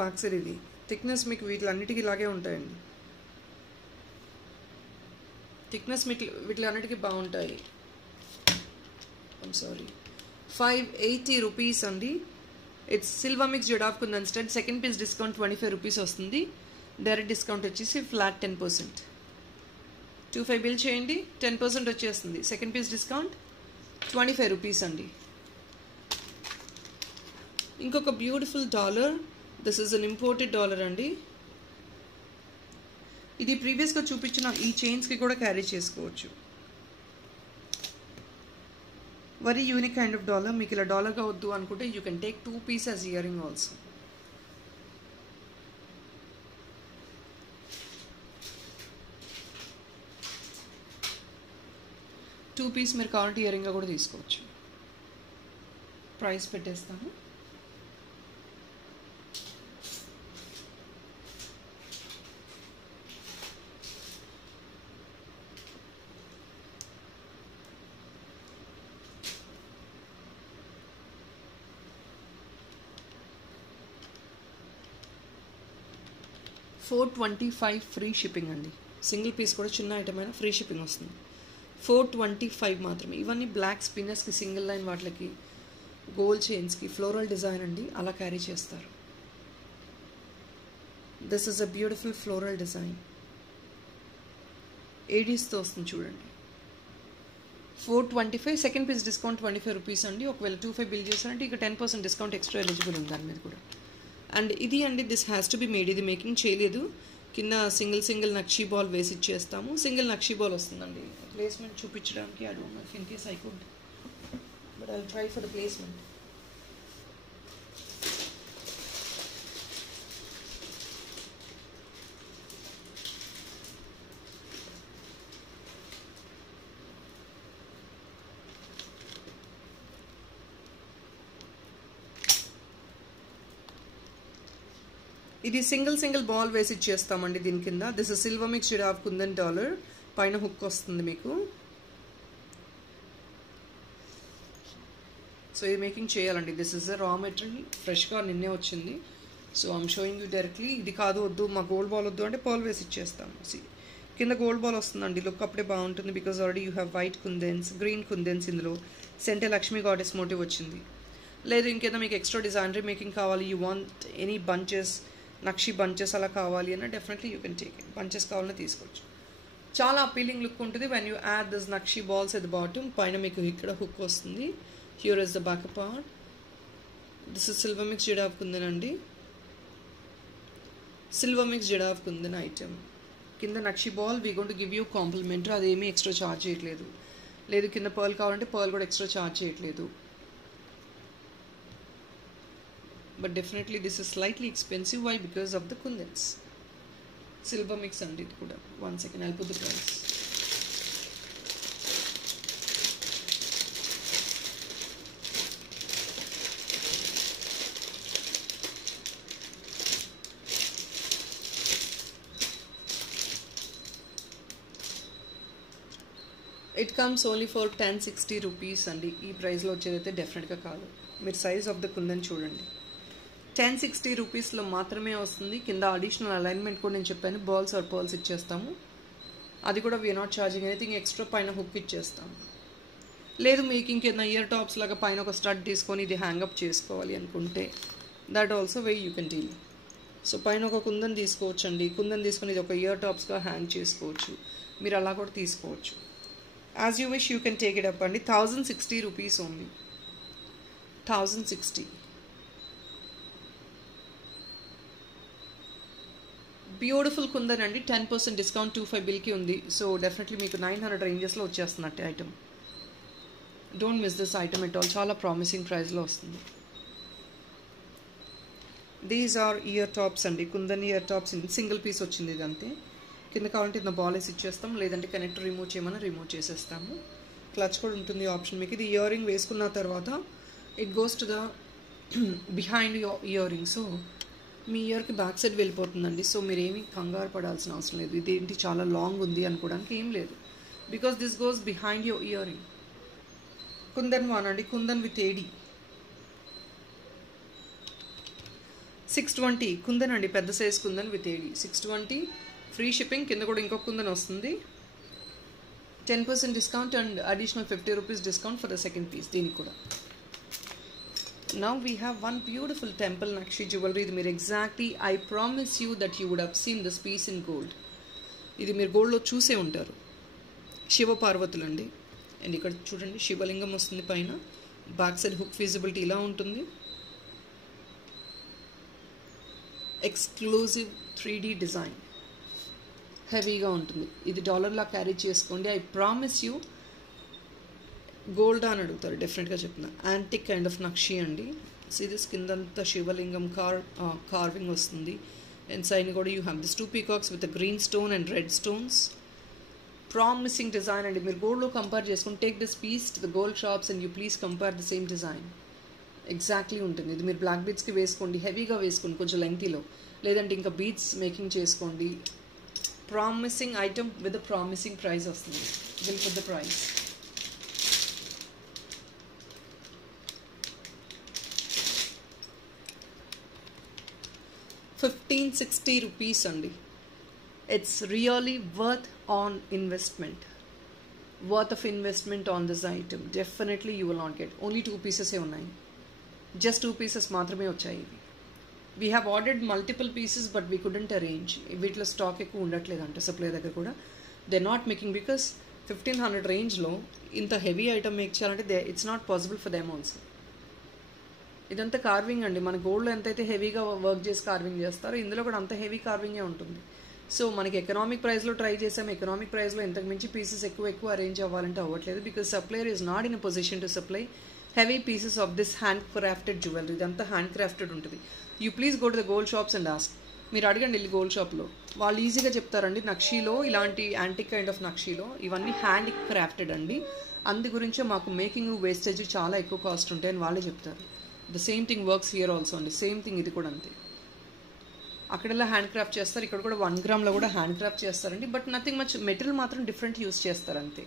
బ్యాక్ సైడ్ ఇది థిక్నెస్ మీకు వీటిలన్నిటికీ ఇలాగే ఉంటాయండి. థిక్నెస్ మీకు వీటిలన్నిటికీ బాగుంటాయి. I'm sorry. ₹580 అండి. It's silver mix jadau kundan stud. Second piece discount ₹25 వస్తుంది. డైరెక్ట్ డిస్కౌంట్ వచ్చేసి ఫ్లాట్ 10%. 25 బిల్ చేయండి, 10% వచ్చేస్తుంది. సెకండ్ పీస్ డిస్కౌంట్ ₹25 అండి. ఇంకొక beautiful dollar. This is an imported dollar అండి. ఇది ప్రీవియస్గా చూపించిన ఈ చైన్స్కి కూడా క్యారీ చేసుకోవచ్చు. Very unique kind of dollar. మీకు ఇలా డాలర్గా వద్దు అనుకుంటే you can take 2 piece as ear ring also. Two piece మీరు కావాలంటే ఇయర్ రింగ్గా కూడా తీసుకోవచ్చు. ప్రైస్ పెట్టేస్తాను. $425 ఫ్రీ షిప్పింగ్ అండి. సింగిల్ పీస్ కూడా చిన్న ఐటమ్ అయినా ఫ్రీ షిప్పింగ్ వస్తుంది. $425 మాత్రమే. ఇవన్నీ బ్లాక్ స్పిన్నర్స్కి, సింగిల్ లైన్ వాటికి, గోల్డ్ చైన్స్కి ఫ్లోరల్ డిజైన్ అండి, అలా క్యారీ చేస్తారు. This is a beautiful floral design. ఏడీస్తో వస్తుంది చూడండి. 425, సెకండ్ పీస్ డిస్కౌంట్ 25 రూపీస్ అండి. ఒకవేళ 25 బిల్ చేశారంటే ఇక 10% డిస్కౌంట్ ఎక్స్ట్రా ఎలిజిబుల్ ఉంది దాని మీద కూడా. అండ్ ఇది అండి, this has to be made. ఇది మేకింగ్ చేయలేదు, కింద సింగిల్ నక్షీ బాల్ వేసి ఇచ్చేస్తాము. సింగిల్ నక్షీ బాల్ వస్తుందండి. ప్లేస్మెంట్ చూపించడానికి I don't know if in case I could, but I will try for the placement. ఇది సింగిల్ బాల్ వేసి ఇచ్చేస్తామండి దీని కింద. This is silver mix giraffe kundan dollar. పైన హుక్ వస్తుంది మీకు. సో ఇది మేకింగ్ చేయాలండి. This is a raw material, ఫ్రెష్గా నిన్నే వచ్చింది. So I'm showing you directly. ఇది కాదు, వద్దు మా గోల్డ్ బాల్ వద్దు అంటే పర్ల్ వేసి ఇచ్చేస్తాము. కింద గోల్డ్ బాల్ వస్తుందండి. లుక్ అప్పుడే బాగుంటుంది because already you have white kundans, green kundans. ఇందులో సెంటర్ లక్ష్మీ గాడెస్ మోటివ్ వచ్చింది. లేదు ఇంకేదో మీకు ఎక్స్ట్రా డిజైనరీ మేకింగ్ కావాలి, you want any bunches, nakshi bunches అలా కావాలి అన్న definitely you can take it. Bunches కావాలని తీసుకోవచ్చు. చాలా అపీలింగ్ లుక్ ఉంటుంది when you add this nakshi balls at the bottom. పైన మీకు ఇక్కడ హుక్ వస్తుంది. Here is the back part. This is silver mix jadau kundan అండి. Silver mix jadau kundan item. కింద nakshi ball we going to give you complimentary. అదేమీ ఎక్స్ట్రా ఛార్జ్ చేయట్లేదు. లేదు కింద పర్ల్ కావాలంటే పర్ల్ కూడా ఎక్స్ట్రా ఛార్జ్ చేయట్లేదు. But definitely this is slightly expensive. Why? Because of the kundans. Silver mix and it kuda. One second, I'll put the price. It comes only for 1060 rupees అండి. ఈ ప్రైస్లో వచ్చేదైతే డెఫినెట్గా కాదు. మీరు size of the kundan చూడండి. 1060 రూపీస్లో మాత్రమే వస్తుంది. కింద అడిషనల్ అలైన్మెంట్ కూడా నేను చెప్పాను, బాల్స్ ఆర్ పర్ల్స్ ఇచ్చేస్తాము. అది కూడా we are not charging anything extra. పైన హుక్ ఇచ్చేస్తాము. లేదు మీకు ఇంకేదైనా ఇయర్ టాప్స్ లాగా పైన ఒక స్టడ్ తీసుకొని ఇది హ్యాంగప్ చేసుకోవాలి అనుకుంటే that also way you can deal. So పైన ఒక కుందన్ తీసుకోవచ్చు అండి. కుందన్ తీసుకొని ఇది ఒక ఇయర్ టాప్స్గా హ్యాంగ్ చేసుకోవచ్చు. మీరు అలా కూడా తీసుకోవచ్చు. As you wish you can take it up అండి. 1060 రూపీస్ ఓన్లీ. 1060. బ్యూటిఫుల్ కుందన్ అండి. 10% డిస్కౌంట్ 25 బిల్కి ఉంది. సో డెఫినెట్లీ మీకు 900 రేంజెస్లో వచ్చేస్తున్నట్టు item. Don't miss this item at all. చాలా ప్రామిసింగ్ ప్రైస్లో వస్తుంది. దీస్ ఆర్ ఇయర్ టాప్స్ అండి. Kundan ear tops single piece వచ్చింది. ఇదంతే. కింద కావాలంటే ఇన్న బాల్ వేసి ఇచ్చేస్తాం, లేదంటే కనెక్టర్ రిమూవ్ చేయమని రిమూవ్ చేసేస్తాము. క్లచ్ కూడా ఉంటుంది ఆప్షన్ మీకు. ఇది ఇయర్ రింగ్ వేసుకున్న తర్వాత it goes to the behind your ear ring. So మీ ఇయర్కి బ్యాక్ సైడ్ వెళ్ళిపోతుందండి. సో మీరేమీ కంగారు పడాల్సిన అవసరం లేదు. ఇదేంటి చాలా లాంగ్ ఉంది అనుకోవడానికి ఏం లేదు. Because this goes behind your ear ring. Kundan వానండి. Kundan with AD. 620 కుందన్ అండి. పెద్ద size kundan with AD. 620 free shipping. కింద కూడా ఇంకొక కుందన్ వస్తుంది. 10% discount and additional 50 rupees discount for the second piece. దీనికి కూడా now we have one beautiful temple nakshi jewelry. ఇది మీరు exactly I promise you that you would have seen this piece in gold. ఇది మీరు గోల్డ్లో చూసే ఉంటారు. శివ పార్వతులు అండి. అండ్ ఇక్కడ చూడండి శివలింగం వస్తుంది పైన. బ్యాక్ సైడ్ హుక్ ఫీజిబిలిటీ ఇలా ఉంటుంది. Exclusive 3D design. హెవీగా ఉంటుంది. ఇది డాలర్లా క్యారీ చేసుకోండి. I promise you. గోల్డ్ అని అడుగుతారు డెఫినెట్గా చెప్తున్నా. యాంటిక్ కైండ్ ఆఫ్ నక్షి అండి. సిరీస్ కిందంతా శివలింగం కార్వింగ్ వస్తుంది. అండ్ సైడ్ కూడా you have this 2 peacocks with green stone and red stones. Promising design అండి. మీరు గోల్డ్లో కంపేర్ చేసుకుని take this piece to the gold shops and you please compare the same design. Exactly ఉంటుంది. ఇది మీరు black బీడ్స్కి వేసుకోండి. హెవీగా వేసుకోండి కొంచెం లెంగ్తీలో. లేదంటే ఇంకా బీడ్స్ మేకింగ్ చేసుకోండి. Promising item with promising price వస్తుంది. Will put the price. 1560 rupees only. It's really worth on investment. Worth of investment on this item. Definitely you will not get. Only 2 pieces hai unnai. Just 2 pieces maatrame vachayi. We have ordered multiple pieces but we couldn't arrange. వీటిలో stock ఎక్కువ ఉండట్లేదంట supply దగ్గర కూడా. They not making because 1500 రేంజ్లో ఇంత heavy item make చేయాలంటే it's not possible for them also. ఇదంతా carving అండి. మన గోల్డ్లో ఎంతైతే హెవీగా వర్క్ చేసి కార్వింగ్ చేస్తారో ఇందులో కూడా అంత హెవీ కార్వింగే ఉంటుంది. సో మనకి ఎకనామిక్ ప్రైస్లో ట్రై చేసాం. ఎకనామిక్ ప్రైస్లో ఇంతకు మించి పీసెస్ ఎక్కువ అరేంజ్ అవ్వాలంటే అవ్వట్లేదు. Because supplier is not in a position to supply heavy pieces of this hand crafted jewellery. ఇదంతా హ్యాండ్ క్రాఫ్టెడ్ ఉంటుంది. You please go to the gold shops and ask. మీరు అడగండి వెళ్ళి గోల్డ్ షాప్లో, వాళ్ళు ఈజీగా చెప్తారండి. నక్షీలో ఇలాంటి యాంటిక్ కైండ్ ఆఫ్ నక్షీలో ఇవన్నీ హ్యాండ్ క్రాఫ్టెడ్ అండి, అందు గురించే మాకు మేకింగ్ వేస్టేజ్ చాలా ఎక్కువ కాస్ట్ ఉంటాయి అని వాళ్ళే చెప్తారు. The same thing works here also అండి. సేమ్ థింగ్ ఇది కూడా అంతే. అక్కడెలా హ్యాండ్ క్రాఫ్ట్ చేస్తారు, ఇక్కడ కూడా 1 గ్రామ్లో కూడా హ్యాండ్ క్రాఫ్ట్ చేస్తారండి. బట్ నథింగ్ మచ్, మెటీరియల్ మాత్రం డిఫరెంట్ యూస్ చేస్తారు అంతే.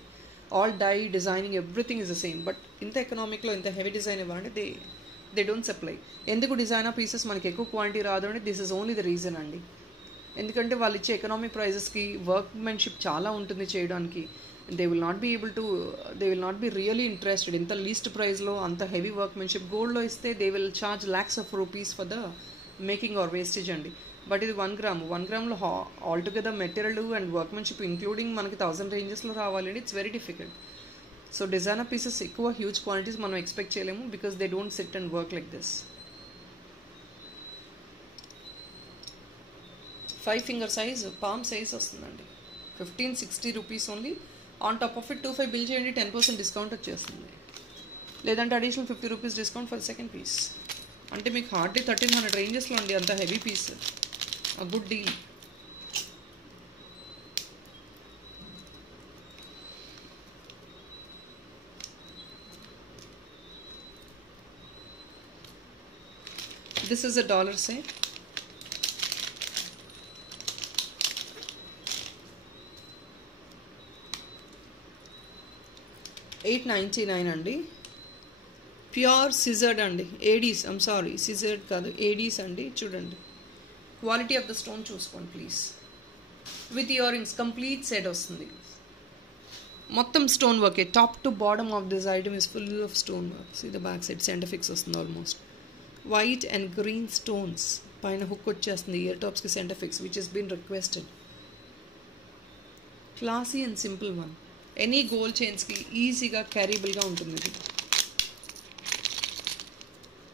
All die designing everything is the same. But ఇంత ఎకనామిక్లో ఇంత హెవీ డిజైన్ ఇవ్వాలంటే దే డోంట్ సప్లై. ఎందుకు డిజైనర్ పీసెస్ మనకి ఎక్కువ క్వాంటిటీ రాదు అంటే this is only the reason అండి. ఎందుకంటే వాళ్ళు ఇచ్చే ఎకనామిక్ ప్రైజెస్కి వర్క్మెన్షిప్ చాలా ఉంటుంది చేయడానికి. They will not be really interested. ఇంత లీస్ట్ ప్రైస్లో అంత హెవీ వర్క్మెన్షిప్ గోల్డ్లో ఇస్తే they will charge lakhs of rupees for the making or wastage అండి. బట్ ఇది 1 గ్రామ్లో altogether material and workmanship including మనకి 1000 రేంజెస్లో రావాలండి. It's very difficult. So designer pieces ఎక్కువ హ్యూజ్ క్వాంటిటీస్ మనం ఎక్స్పెక్ట్ చేయలేము because they don't sit and work like this. 5 finger size, palm size వస్తుందండి. 1560 rupees only. On top of it 25 bill చేయండి, 10% discount వచ్చేస్తుంది. లేదంటే additional 50 rupees discount for second piece. అంటే మీకు hardly 1300 రేంజెస్లో అండి అంత heavy piece. A good deal. This is a dollar set. $899 అండి. ప్యూర్ సిజర్డ్ అండి. ఏడీస్, ఐమ్ సారీ సిజర్డ్ కాదు, ఏడీస్ అండి. చూడండి క్వాలిటీ ఆఫ్ ద స్టోన్ చూసుకోండి please. With ear rings complete set వస్తుంది. మొత్తం స్టోన్ వర్కే. Top to bottom of this item is full of stone work. See the back side centre fix వస్తుంది. Almost white and green stones పైన hook వచ్చేస్తుంది. Ear టాప్స్కి centre fix which is been requested. Classy and simple one. Any gold చైన్స్కి ఈజీగా క్యారీబుల్గా ఉంటుంది ఇది.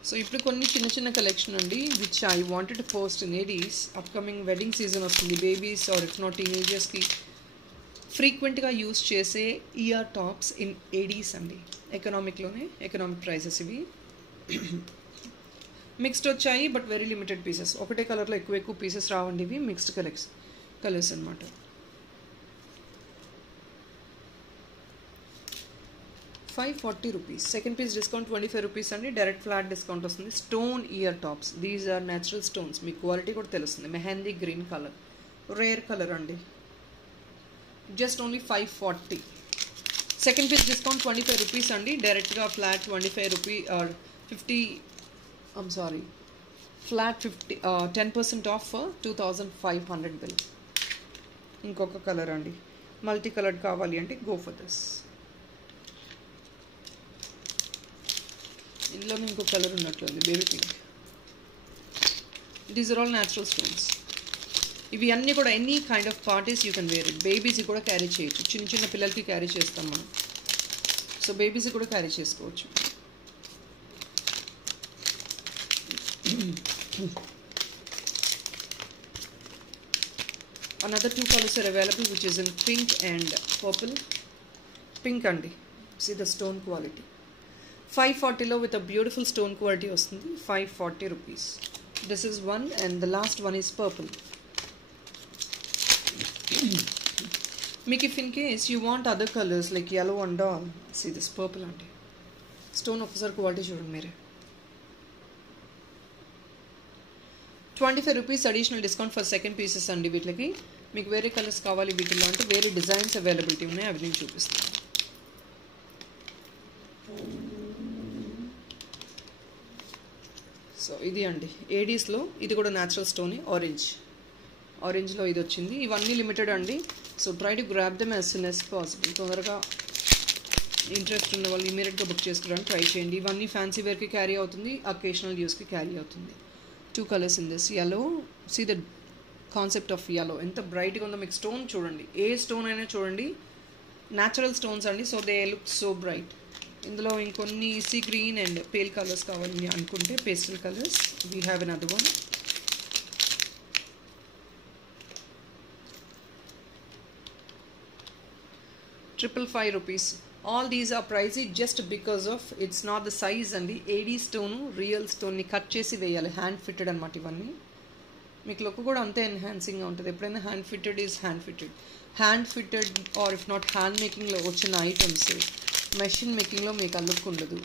So ఇప్పుడు కొన్ని చిన్న కలెక్షన్ అండి which I wanted to post in Aedes. Upcoming wedding season వస్తుంది. బేబీస్ ఆర్ ఇఫ్ నాట్ టీనేజర్స్కి ఫ్రీక్వెంట్గా యూస్ చేసే ఇయర్ టాప్స్ ఇన్ ఏడీస్ అండి. ఎకనామిక్ ప్రైజెస్ ఇవి. మిక్స్డ్ వచ్చాయి బట్ వెరీ లిమిటెడ్ పీసెస్. ఒకటే కలర్లో ఎక్కువ పీసెస్ రావండి. ఇవి మిక్స్డ్ కలర్స్ అనమాట. ₹540. సెకండ్ పీస్ డిస్కౌంట్ 25 రూపీస్ అండి. డైరెక్ట్ ఫ్లాట్ డిస్కౌంట్ వస్తుంది. Stone ear tops. These are natural stones. మీ క్వాలిటీ కూడా తెలుస్తుంది. Mehndi green colour, rare colour అండి. Just only 540. Second piece discount 25 rupees అండి. డైరెక్ట్గా flat 25 rupee or 50, I'm sorry flat 10% off 2500 bill. ఇంకొక colour అండి. మల్టీ కలర్డ్ కావాలి అంటే గో ఫర్ దిస్. ఇందులో ఇంకో కలర్ ఉన్నట్లుంది, baby pink. These are all natural stones. ఇవి అన్నీ కూడా any kind of parties you can wear it. బేబీస్కి కూడా క్యారీ చేయొచ్చు. చిన్న పిల్లలకి క్యారీ చేస్తాం మనం. సో బేబీస్కి కూడా క్యారీ చేసుకోవచ్చు. Another 2 colors are available which is in pink and purple. Pink andi. See the stone quality. 540 lo with a beautiful stone quality vastundi. 540 rupees. This is one and the last one is purple. Make if in case you want other colors like yellow and all, see this purple andi. Stone officer quality chudandi mere. 25 rupees additional discount for second pieces అండి. వీటికి మీకు వేరే colours కావాలి వీటిలో అంటే వేరే designs availability ఉన్నాయి, అవి నేను చూపిస్తాను. సో ఇది అండి ఏడీస్లో. ఇది కూడా న్యాచురల్ స్టోన్ ఆరెంజ్లో ఇది వచ్చింది. ఇవన్నీ లిమిటెడ్ అండి. So try to grab them as soon as possible. తొందరగా ఇంట్రెస్ట్ ఉన్న వాళ్ళు ఇమీడియట్గా బుక్ చేసుకోవడానికి ట్రై చేయండి. ఇవన్నీ ఫ్యాన్సీ వేర్కి క్యారీ అవుతుంది, అకేషనల్ యూస్కి క్యారీ అవుతుంది. 2 colors in this yellow. See the concept of yellow ఎంత బ్రైట్గా ఉందో మీకు. స్టోన్ చూడండి, ఏ స్టోన్ అయినా చూడండి న్యాచురల్ స్టోన్స్ అండి, so they look so bright. ఇందులో ఇంకొన్ని see green and pale colours కావాలి అనుకుంటే pastel colours, we have another one. ₹555. All these are pricey just because of it's not the size అండి. AD stone real స్టోన్ని cut చేసి వేయాలి, hand fitted అనమాట ఇవన్నీ. మీకు లుక్ కూడా అంతే ఎన్హాన్సింగ్గా ఉంటుంది. ఎప్పుడైనా hand fitted is hand fitted or if not hand మేకింగ్లో వచ్చిన ఐటమ్స్ మెషిన్ మేకింగ్లో మీకు ఆ లుక్ ఉండదు.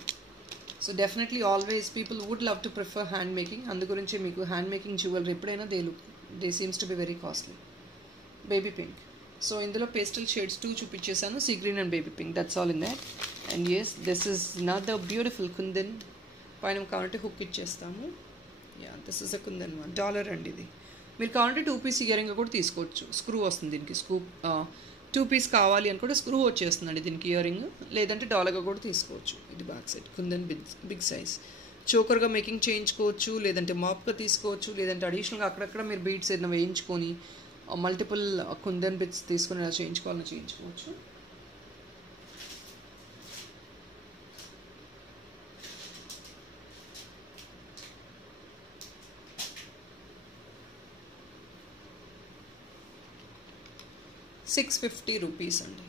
So definitely always people would love to prefer hand making. అందు గురించి మీకు హ్యాండ్ మేకింగ్ జ్యువెలరీ ఎప్పుడైనా they seems to be very costly. Baby pink. So ఇందులో పేస్టల్ షేడ్స్ 2 చూపించేసాను, sea green and baby pink, that's all in that. And yes, this is another beautiful kundan. పైన కావాలంటే hook ఇచ్చేస్తాము. Yeah, this is a kundan one. Dollar అండి ఇది. మీరు కావాలంటే 2 piece earring కూడా తీసుకోవచ్చు. స్క్రూ వస్తుంది దీనికి. 2 పీస్ కావాలి అని కూడా స్క్రూ వచ్చేస్తుందండి దీనికి ఇయరింగ్. లేదంటే డాలర్గా కూడా తీసుకోవచ్చు. ఇది back side kundan big size. చోకర్గా మేకింగ్ చేయించుకోవచ్చు, లేదంటే మాప్గా తీసుకోవచ్చు, లేదంటే అడిషనల్గా అక్కడక్కడ మీరు బీడ్స్ ఏదైనా వేయించుకొని మల్టిపుల్ కుందన్ బిట్స్ తీసుకుని ఇలా చేయించుకోవాలని చేయించుకోవచ్చు. ₹650 అండి.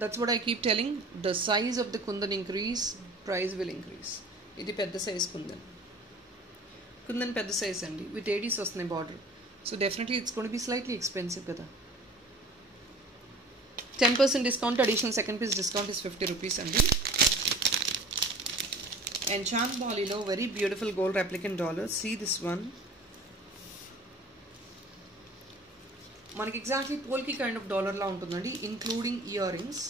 That's what I keep telling, the size of the kundan increase, price will increase. ఇది పెద్ద సైజ్ కుందన్ పెద్ద సైజ్ అండి, విత్ ఏడీస్ వస్తున్నాయి border. So definitely it's going to be slightly expensive kada. 10% discount, additional second piece discount is ₹50 andi. And Chan Bali lo very beautiful gold replicant dollars. See this one. Manaki exactly polki kind of dollar la untundandi, including earrings.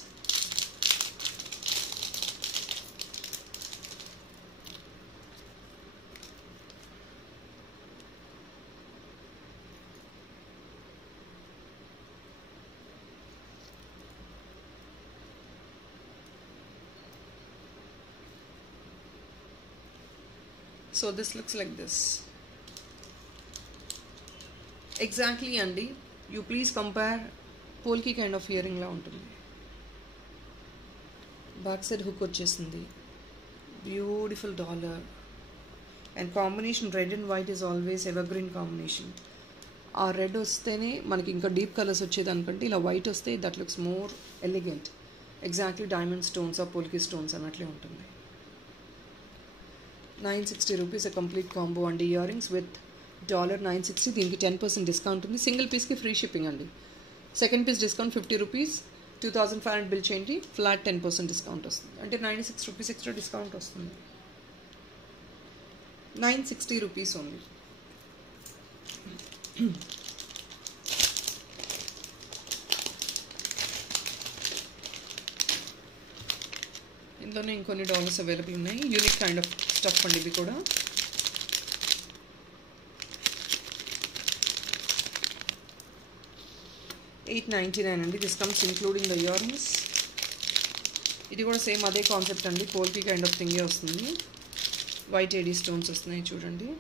So this looks like this. Exactly andi. You please compare polki kind of earring la untundi. Back side hook వచ్చేసింది. Beautiful dollar. And combination red and white is always evergreen combination. ఆ red వస్తేనే మనకి ఇంకా deep colours వచ్చేది అనుకుంటే ఇలా white వస్తే that looks more elegant. Exactly diamond stones ఆ పోల్కి స్టోన్స్ అన్నట్లే ఉంటుంది. ₹960 a complete combo అండి. Earrings with $960. దీనికి 10% డిస్కౌంట్ ఉంది. సింగిల్ పీస్కి ఫ్రీ షిప్పింగ్ అండి. సెకండ్ పీస్ డిస్కౌంట్ ₹50, 2500 బిల్ చేయండి, ఫ్లాట్ 10% డిస్కౌంట్ వస్తుంది. అంటే ₹96 ఎక్స్ట్రా డిస్కౌంట్ వస్తుంది. ₹960 ఓన్లీ. ఇందులోనే ఇంకొన్ని డాలర్స్ అవైలబుల్ ఉన్నాయి. యూనిక్ కైండ్ ఆఫ్ స్టఫ్ అండి ఇవి కూడా. $899 అండి. This comes including the earrings. ఇది కూడా సేమ్ అదే కాన్సెప్ట్ అండి, పోల్కి కైండ్ ఆఫ్ థింగే వస్తుంది. వైట్ ఏడీ స్టోన్స్ వస్తున్నాయి చూడండి.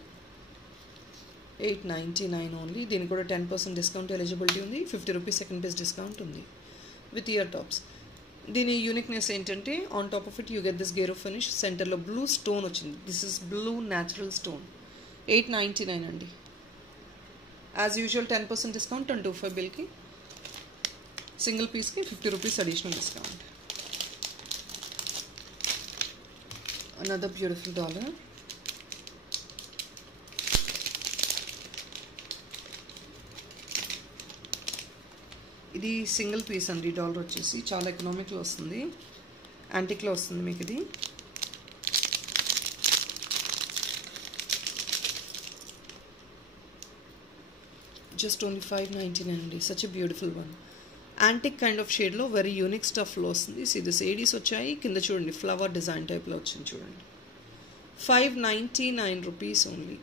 $899 ఓన్లీ. దీనికి కూడా 10% డిస్కౌంట్ ఎలిజిబిలిటీ ఉంది. ₹50 సెకండ్ పీస్ డిస్కౌంట్ ఉంది విత్ ఇయర్ టాప్స్. దీని యూనిక్నెస్ ఏంటంటే on top of it you get this గేరో ఫినిష్. సెంటర్లో బ్లూ స్టోన్ వచ్చింది. This is blue natural stone. $899 అండి. యాజ్ యూజువల్ 10% డిస్కౌంట్ అండ్ 25 బిల్కి. సింగిల్ పీస్కి ₹50 additional discount. Another beautiful dollar. ఇది సింగిల్ పీస్ అండి. డాలర్ వచ్చేసి చాలా ఎకనామిక్లో వస్తుంది, యాంటిక్లో వస్తుంది మీకు ఇది. జస్ట్ ఓన్లీ $599 అండి. Such a beautiful one. Antique kind of షేడ్లో వెరీ యూనిక్ స్టఫ్లో వస్తుంది. దిస్ ఏడీస్ వచ్చాయి, కింద చూడండి ఫ్లవర్ డిజైన్ టైప్లో వచ్చింది చూడండి. $599 only.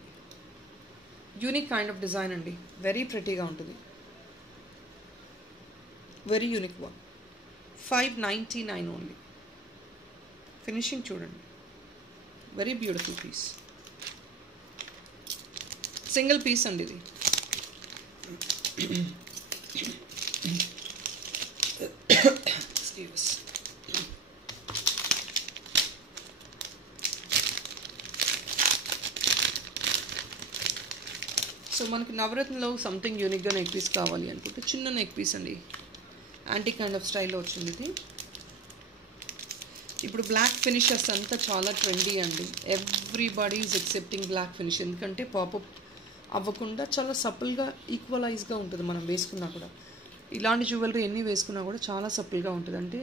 Unique kind of design అండి, వెరీ ప్రెటీగా ఉంటుంది. Very unique one. $599 only. Finishing చూడండి, very beautiful piece. Single piece అండి ఇది. ఎక్స్క్యూజ్. సో మనకి నవరత్నలో సంథింగ్ యూనిక్గా నెక్ పీస్ కావాలి అనుకుంటే చిన్న నెక్ పీస్ అండి, యాంటిక్ కైండ్ ఆఫ్ స్టైల్లో వచ్చింది ఇది. ఇప్పుడు బ్లాక్ ఫినిషర్స్ అంతా చాలా ట్రెండీ అండి. Everybody is excepting black finish, ఎందుకంటే పాపప్ అవ్వకుండా చాలా సపుల్గా ఈక్వలైజ్గా ఉంటుంది. మనం వేసుకున్నా కూడా ఇలాంటి జ్యువెలరీ ఎన్ని వేసుకున్నా కూడా చాలా సపుల్గా ఉంటుంది, అంటే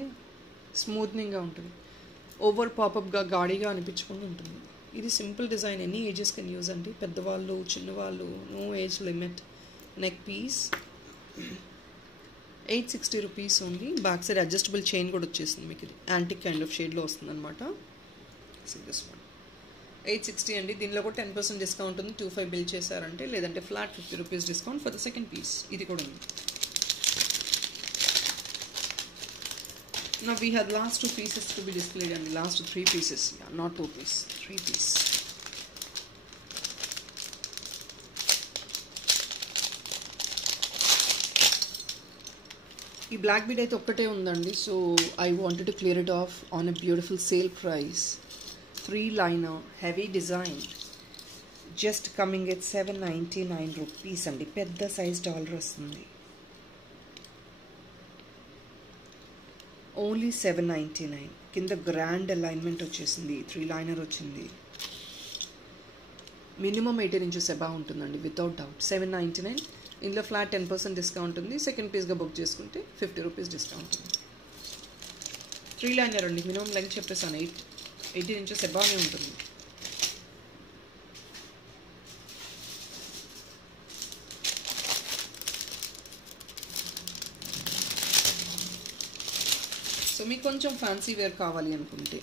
స్మూత్నింగ్గా ఉంటుంది. ఓవర్ పాపప్గా గాడిగా అనిపించకుండా ఉంటుంది. ఇది simple design, any ages can use అండి. పెద్దవాళ్ళు, చిన్నవాళ్ళు, no age limit. Neck piece 860 rupees only. Back side adjustable chain కూడా వచ్చేసింది మీకు. ఇది యాంటిక్ కైండ్ ఆఫ్ షేడ్లో వస్తుంది అనమాట. దిస్ వన్ 860 అండి. దీనిలో కూడా 10% డిస్కౌంట్ ఉంది. 25 బిల్ చేశారంటే, లేదంటే flat 50 rupees discount for the second piece. ఇది కూడా ఉంది. Now we have last 2 pieces to be displayed and the last 3 pieces, yeah, not 2 pieces, 3 pieces. ఈ బ్లాక్ బీడ్ అయితే ఒక్కటే ఉందండి. So I wanted to clear it of on a beautiful sale price. 3 liner heavy design just coming at 799 rupees అండి. పెద్ద size dollar వస్తుంది. Only 799. కింద grand alignment వచ్చేసింది. 3 liner వచ్చింది. మినిమం 18 inches అబౌవ్ ఉంటుందండి వితౌట్ డౌట్. 799. ఇందులో ఫ్లాట్ 10% డిస్కౌంట్ ఉంది. Second పీస్గా book చేసుకుంటే 50 రూపీస్ డిస్కౌంట్ ఉంది. 3 liner అండి. మినిమం లెంగ్త్ చెప్పేసాను 18 inches అబౌవ్నే ఉంటుంది. సో మీకు కొంచెం ఫ్యాన్సీ వేర్ కావాలి అనుకుంటే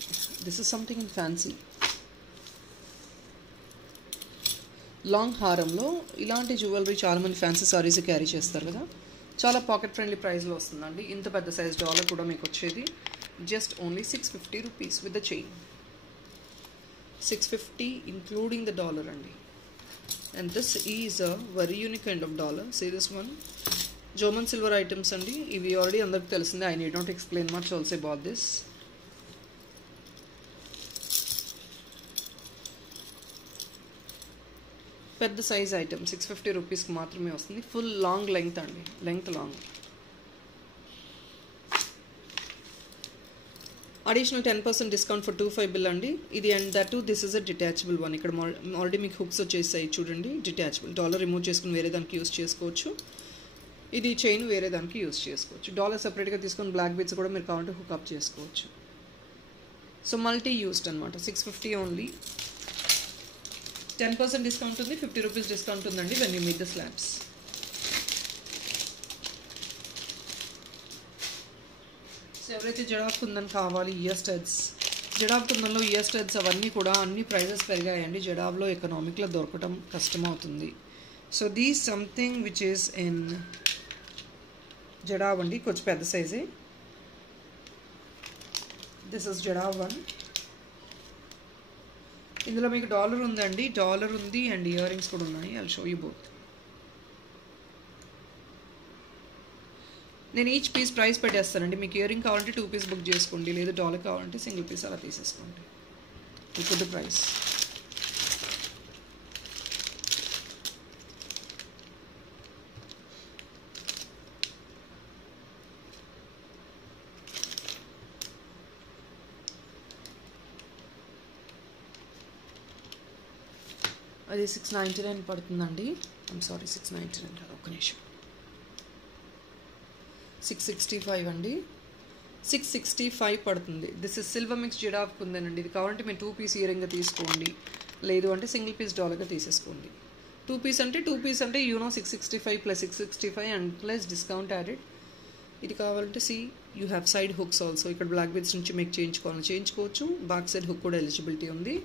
this is something in fancy. Long హారంలో ఇలాంటి జ్యువెలరీ చాలామంది ఫ్యాన్సీ సారీస్ క్యారీ చేస్తారు కదా, చాలా పాకెట్ ఫ్రెండ్లీ ప్రైస్లో వస్తుందండి. ఇంత పెద్ద సైజ్ డాలర్ కూడా మీకు వచ్చేది just only 650 rupees with the chain. 650 including the dollar అండి. And this is a very unique kind of dollar. See this one. German silver items అండి. ఇవి ఆల్రెడీ అందరికి తెలిసిందే. I need not explain much also about this. పెద్ద size item 650 రూపీస్కి మాత్రమే వస్తుంది. Full long length అండి, length long. Additional 10% discount for 25 bill అండి ఇది. And that to this is a detachable one. ఇక్కడ ఆల్రెడీ మీకు హుక్స్ వచ్చేసాయి చూడండి. డిటాచబుల్. డాలర్ రిమూవ్ చేసుకుని వేరే దానికి యూస్ చేసుకోవచ్చు. ఇది చైన్ వేరే దానికి యూస్ చేసుకోవచ్చు. డాలర్ సపరేట్గా తీసుకొని బ్లాక్ బీడ్స్ కూడా మీరు కావాలంటే హుక్అప్ చేసుకోవచ్చు. సో మల్టీ యూస్డ్ అనమాట. 650 ఓన్లీ. 10% డిస్కౌంట్ ఉంది. 50 రూపీస్ డిస్కౌంట్ ఉందండి when you meet the slabs. So ఎవరైతే జడాబ్ కుందన్ కావాలి, ఇయర్ స్టడ్స్, జడాబ్ కుందన్లో ఇయర్ స్టడ్స్ అవన్నీ కూడా అన్ని ప్రైజెస్ పెరిగాయండి. జడాబ్లో ఎకనామిక్లో దొరకటం కష్టమవుతుంది. So these something which is in jadau అండి, కొంచెం పెద్ద సైజే. This is jadau one. ఇందులో మీకు డాలర్ ఉందండి, డాలర్ ఉంది అండ్ ఇయర్ రింగ్స్ కూడా ఉన్నాయి. I'll show you both. నేను ఈచ్ పీస్ ప్రైస్ పెట్టేస్తానండి. మీకు ఇయర్ రింగ్ కావాలంటే 2 పీస్ బుక్ చేసుకోండి, లేదు డాలర్ కావాలంటే సింగిల్ పీస్ అలా తీసేసుకోండి. ఇప్పుడు ప్రైస్ అది 699 పడుతుందండి. ఐమ్ సారీ 699 కాదు, ఒక్క నిమిషం. 665 అండి. 665 పడుతుంది. This is silver mix jadau కుందనండి. ఇది కావాలంటే మీరు 2 పీస్ ఇయర్ రింగ్గా తీసుకోండి, లేదు అంటే సింగిల్ పీస్ డాలర్గా తీసేసుకోండి. 2 పీస్ అంటే 665 plus 665 and plus discount added. ఇది కావాలంటే you have side hooks also. ఇక్కడ బ్లాక్ బీడ్స్ నుంచి మీకు చేయించుకోవచ్చు. బ్యాక్ సైడ్ హుక్ కూడా ఎలిజిబిలిటీ ఉంది.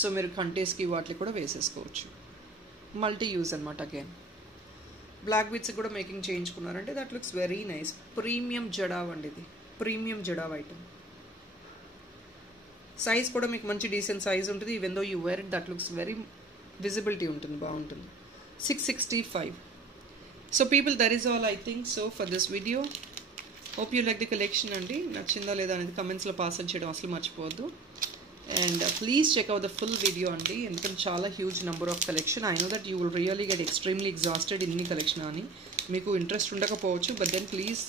సో మీరు కంటేస్కి వాటికి కూడా వేసేసుకోవచ్చు. మల్టీ యూజ్ అనమాట. అగైన్ బ్లాక్ బీడ్స్ కూడా మేకింగ్ చేయించుకున్నారంటే that looks very nice. Premium jadau అండి ఇది. Premium jadau item. సైజ్ కూడా మీకు మంచి డీసెంట్ సైజ్ ఉంటుంది. Even though you wear it that looks very visibility ఉంటుంది, బాగుంటుంది. 665. So people, that is all I think so for this video. Hope you like the collection andi. Nachinda leda anedi comments lo pass cheyadam asalu marchipodu. And please check out the full video andi. Endukante chaala huge number of collection. I know that you will really get extremely exhausted in the collection ani. Meeku interest undakapochu, but then please,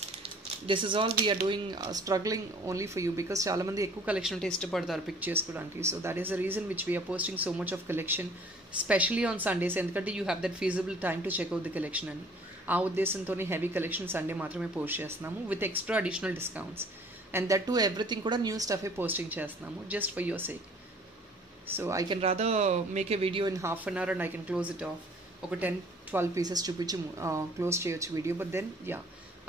this is all we are doing, struggling only for you, because chaala mandi ekku collection unte istapadtaru pick chesukodaniki. So that is the reason which we are posting so much of collection, especially on Sundays, endukante you have that feasible time to check out the collection ani. ఆ ఉద్దేశంతోనే heavy collection Sunday మాత్రమే post చేస్తున్నాము with extra additional discounts, and that too everything కూడా new స్టఫే posting చేస్తున్నాము just for your sake. So I can rather make a video in half an hour and I can close it off. ఒక 10-12 pieces చూపించి close చేయొచ్చు video. But then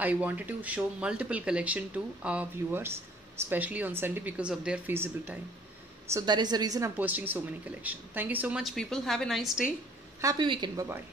I wanted to show multiple collection to our viewers, especially on Sunday, because of their feasible time. So that is the reason I'm posting so many collection. Thank you so much people. Have a nice day. Happy weekend. Bye bye.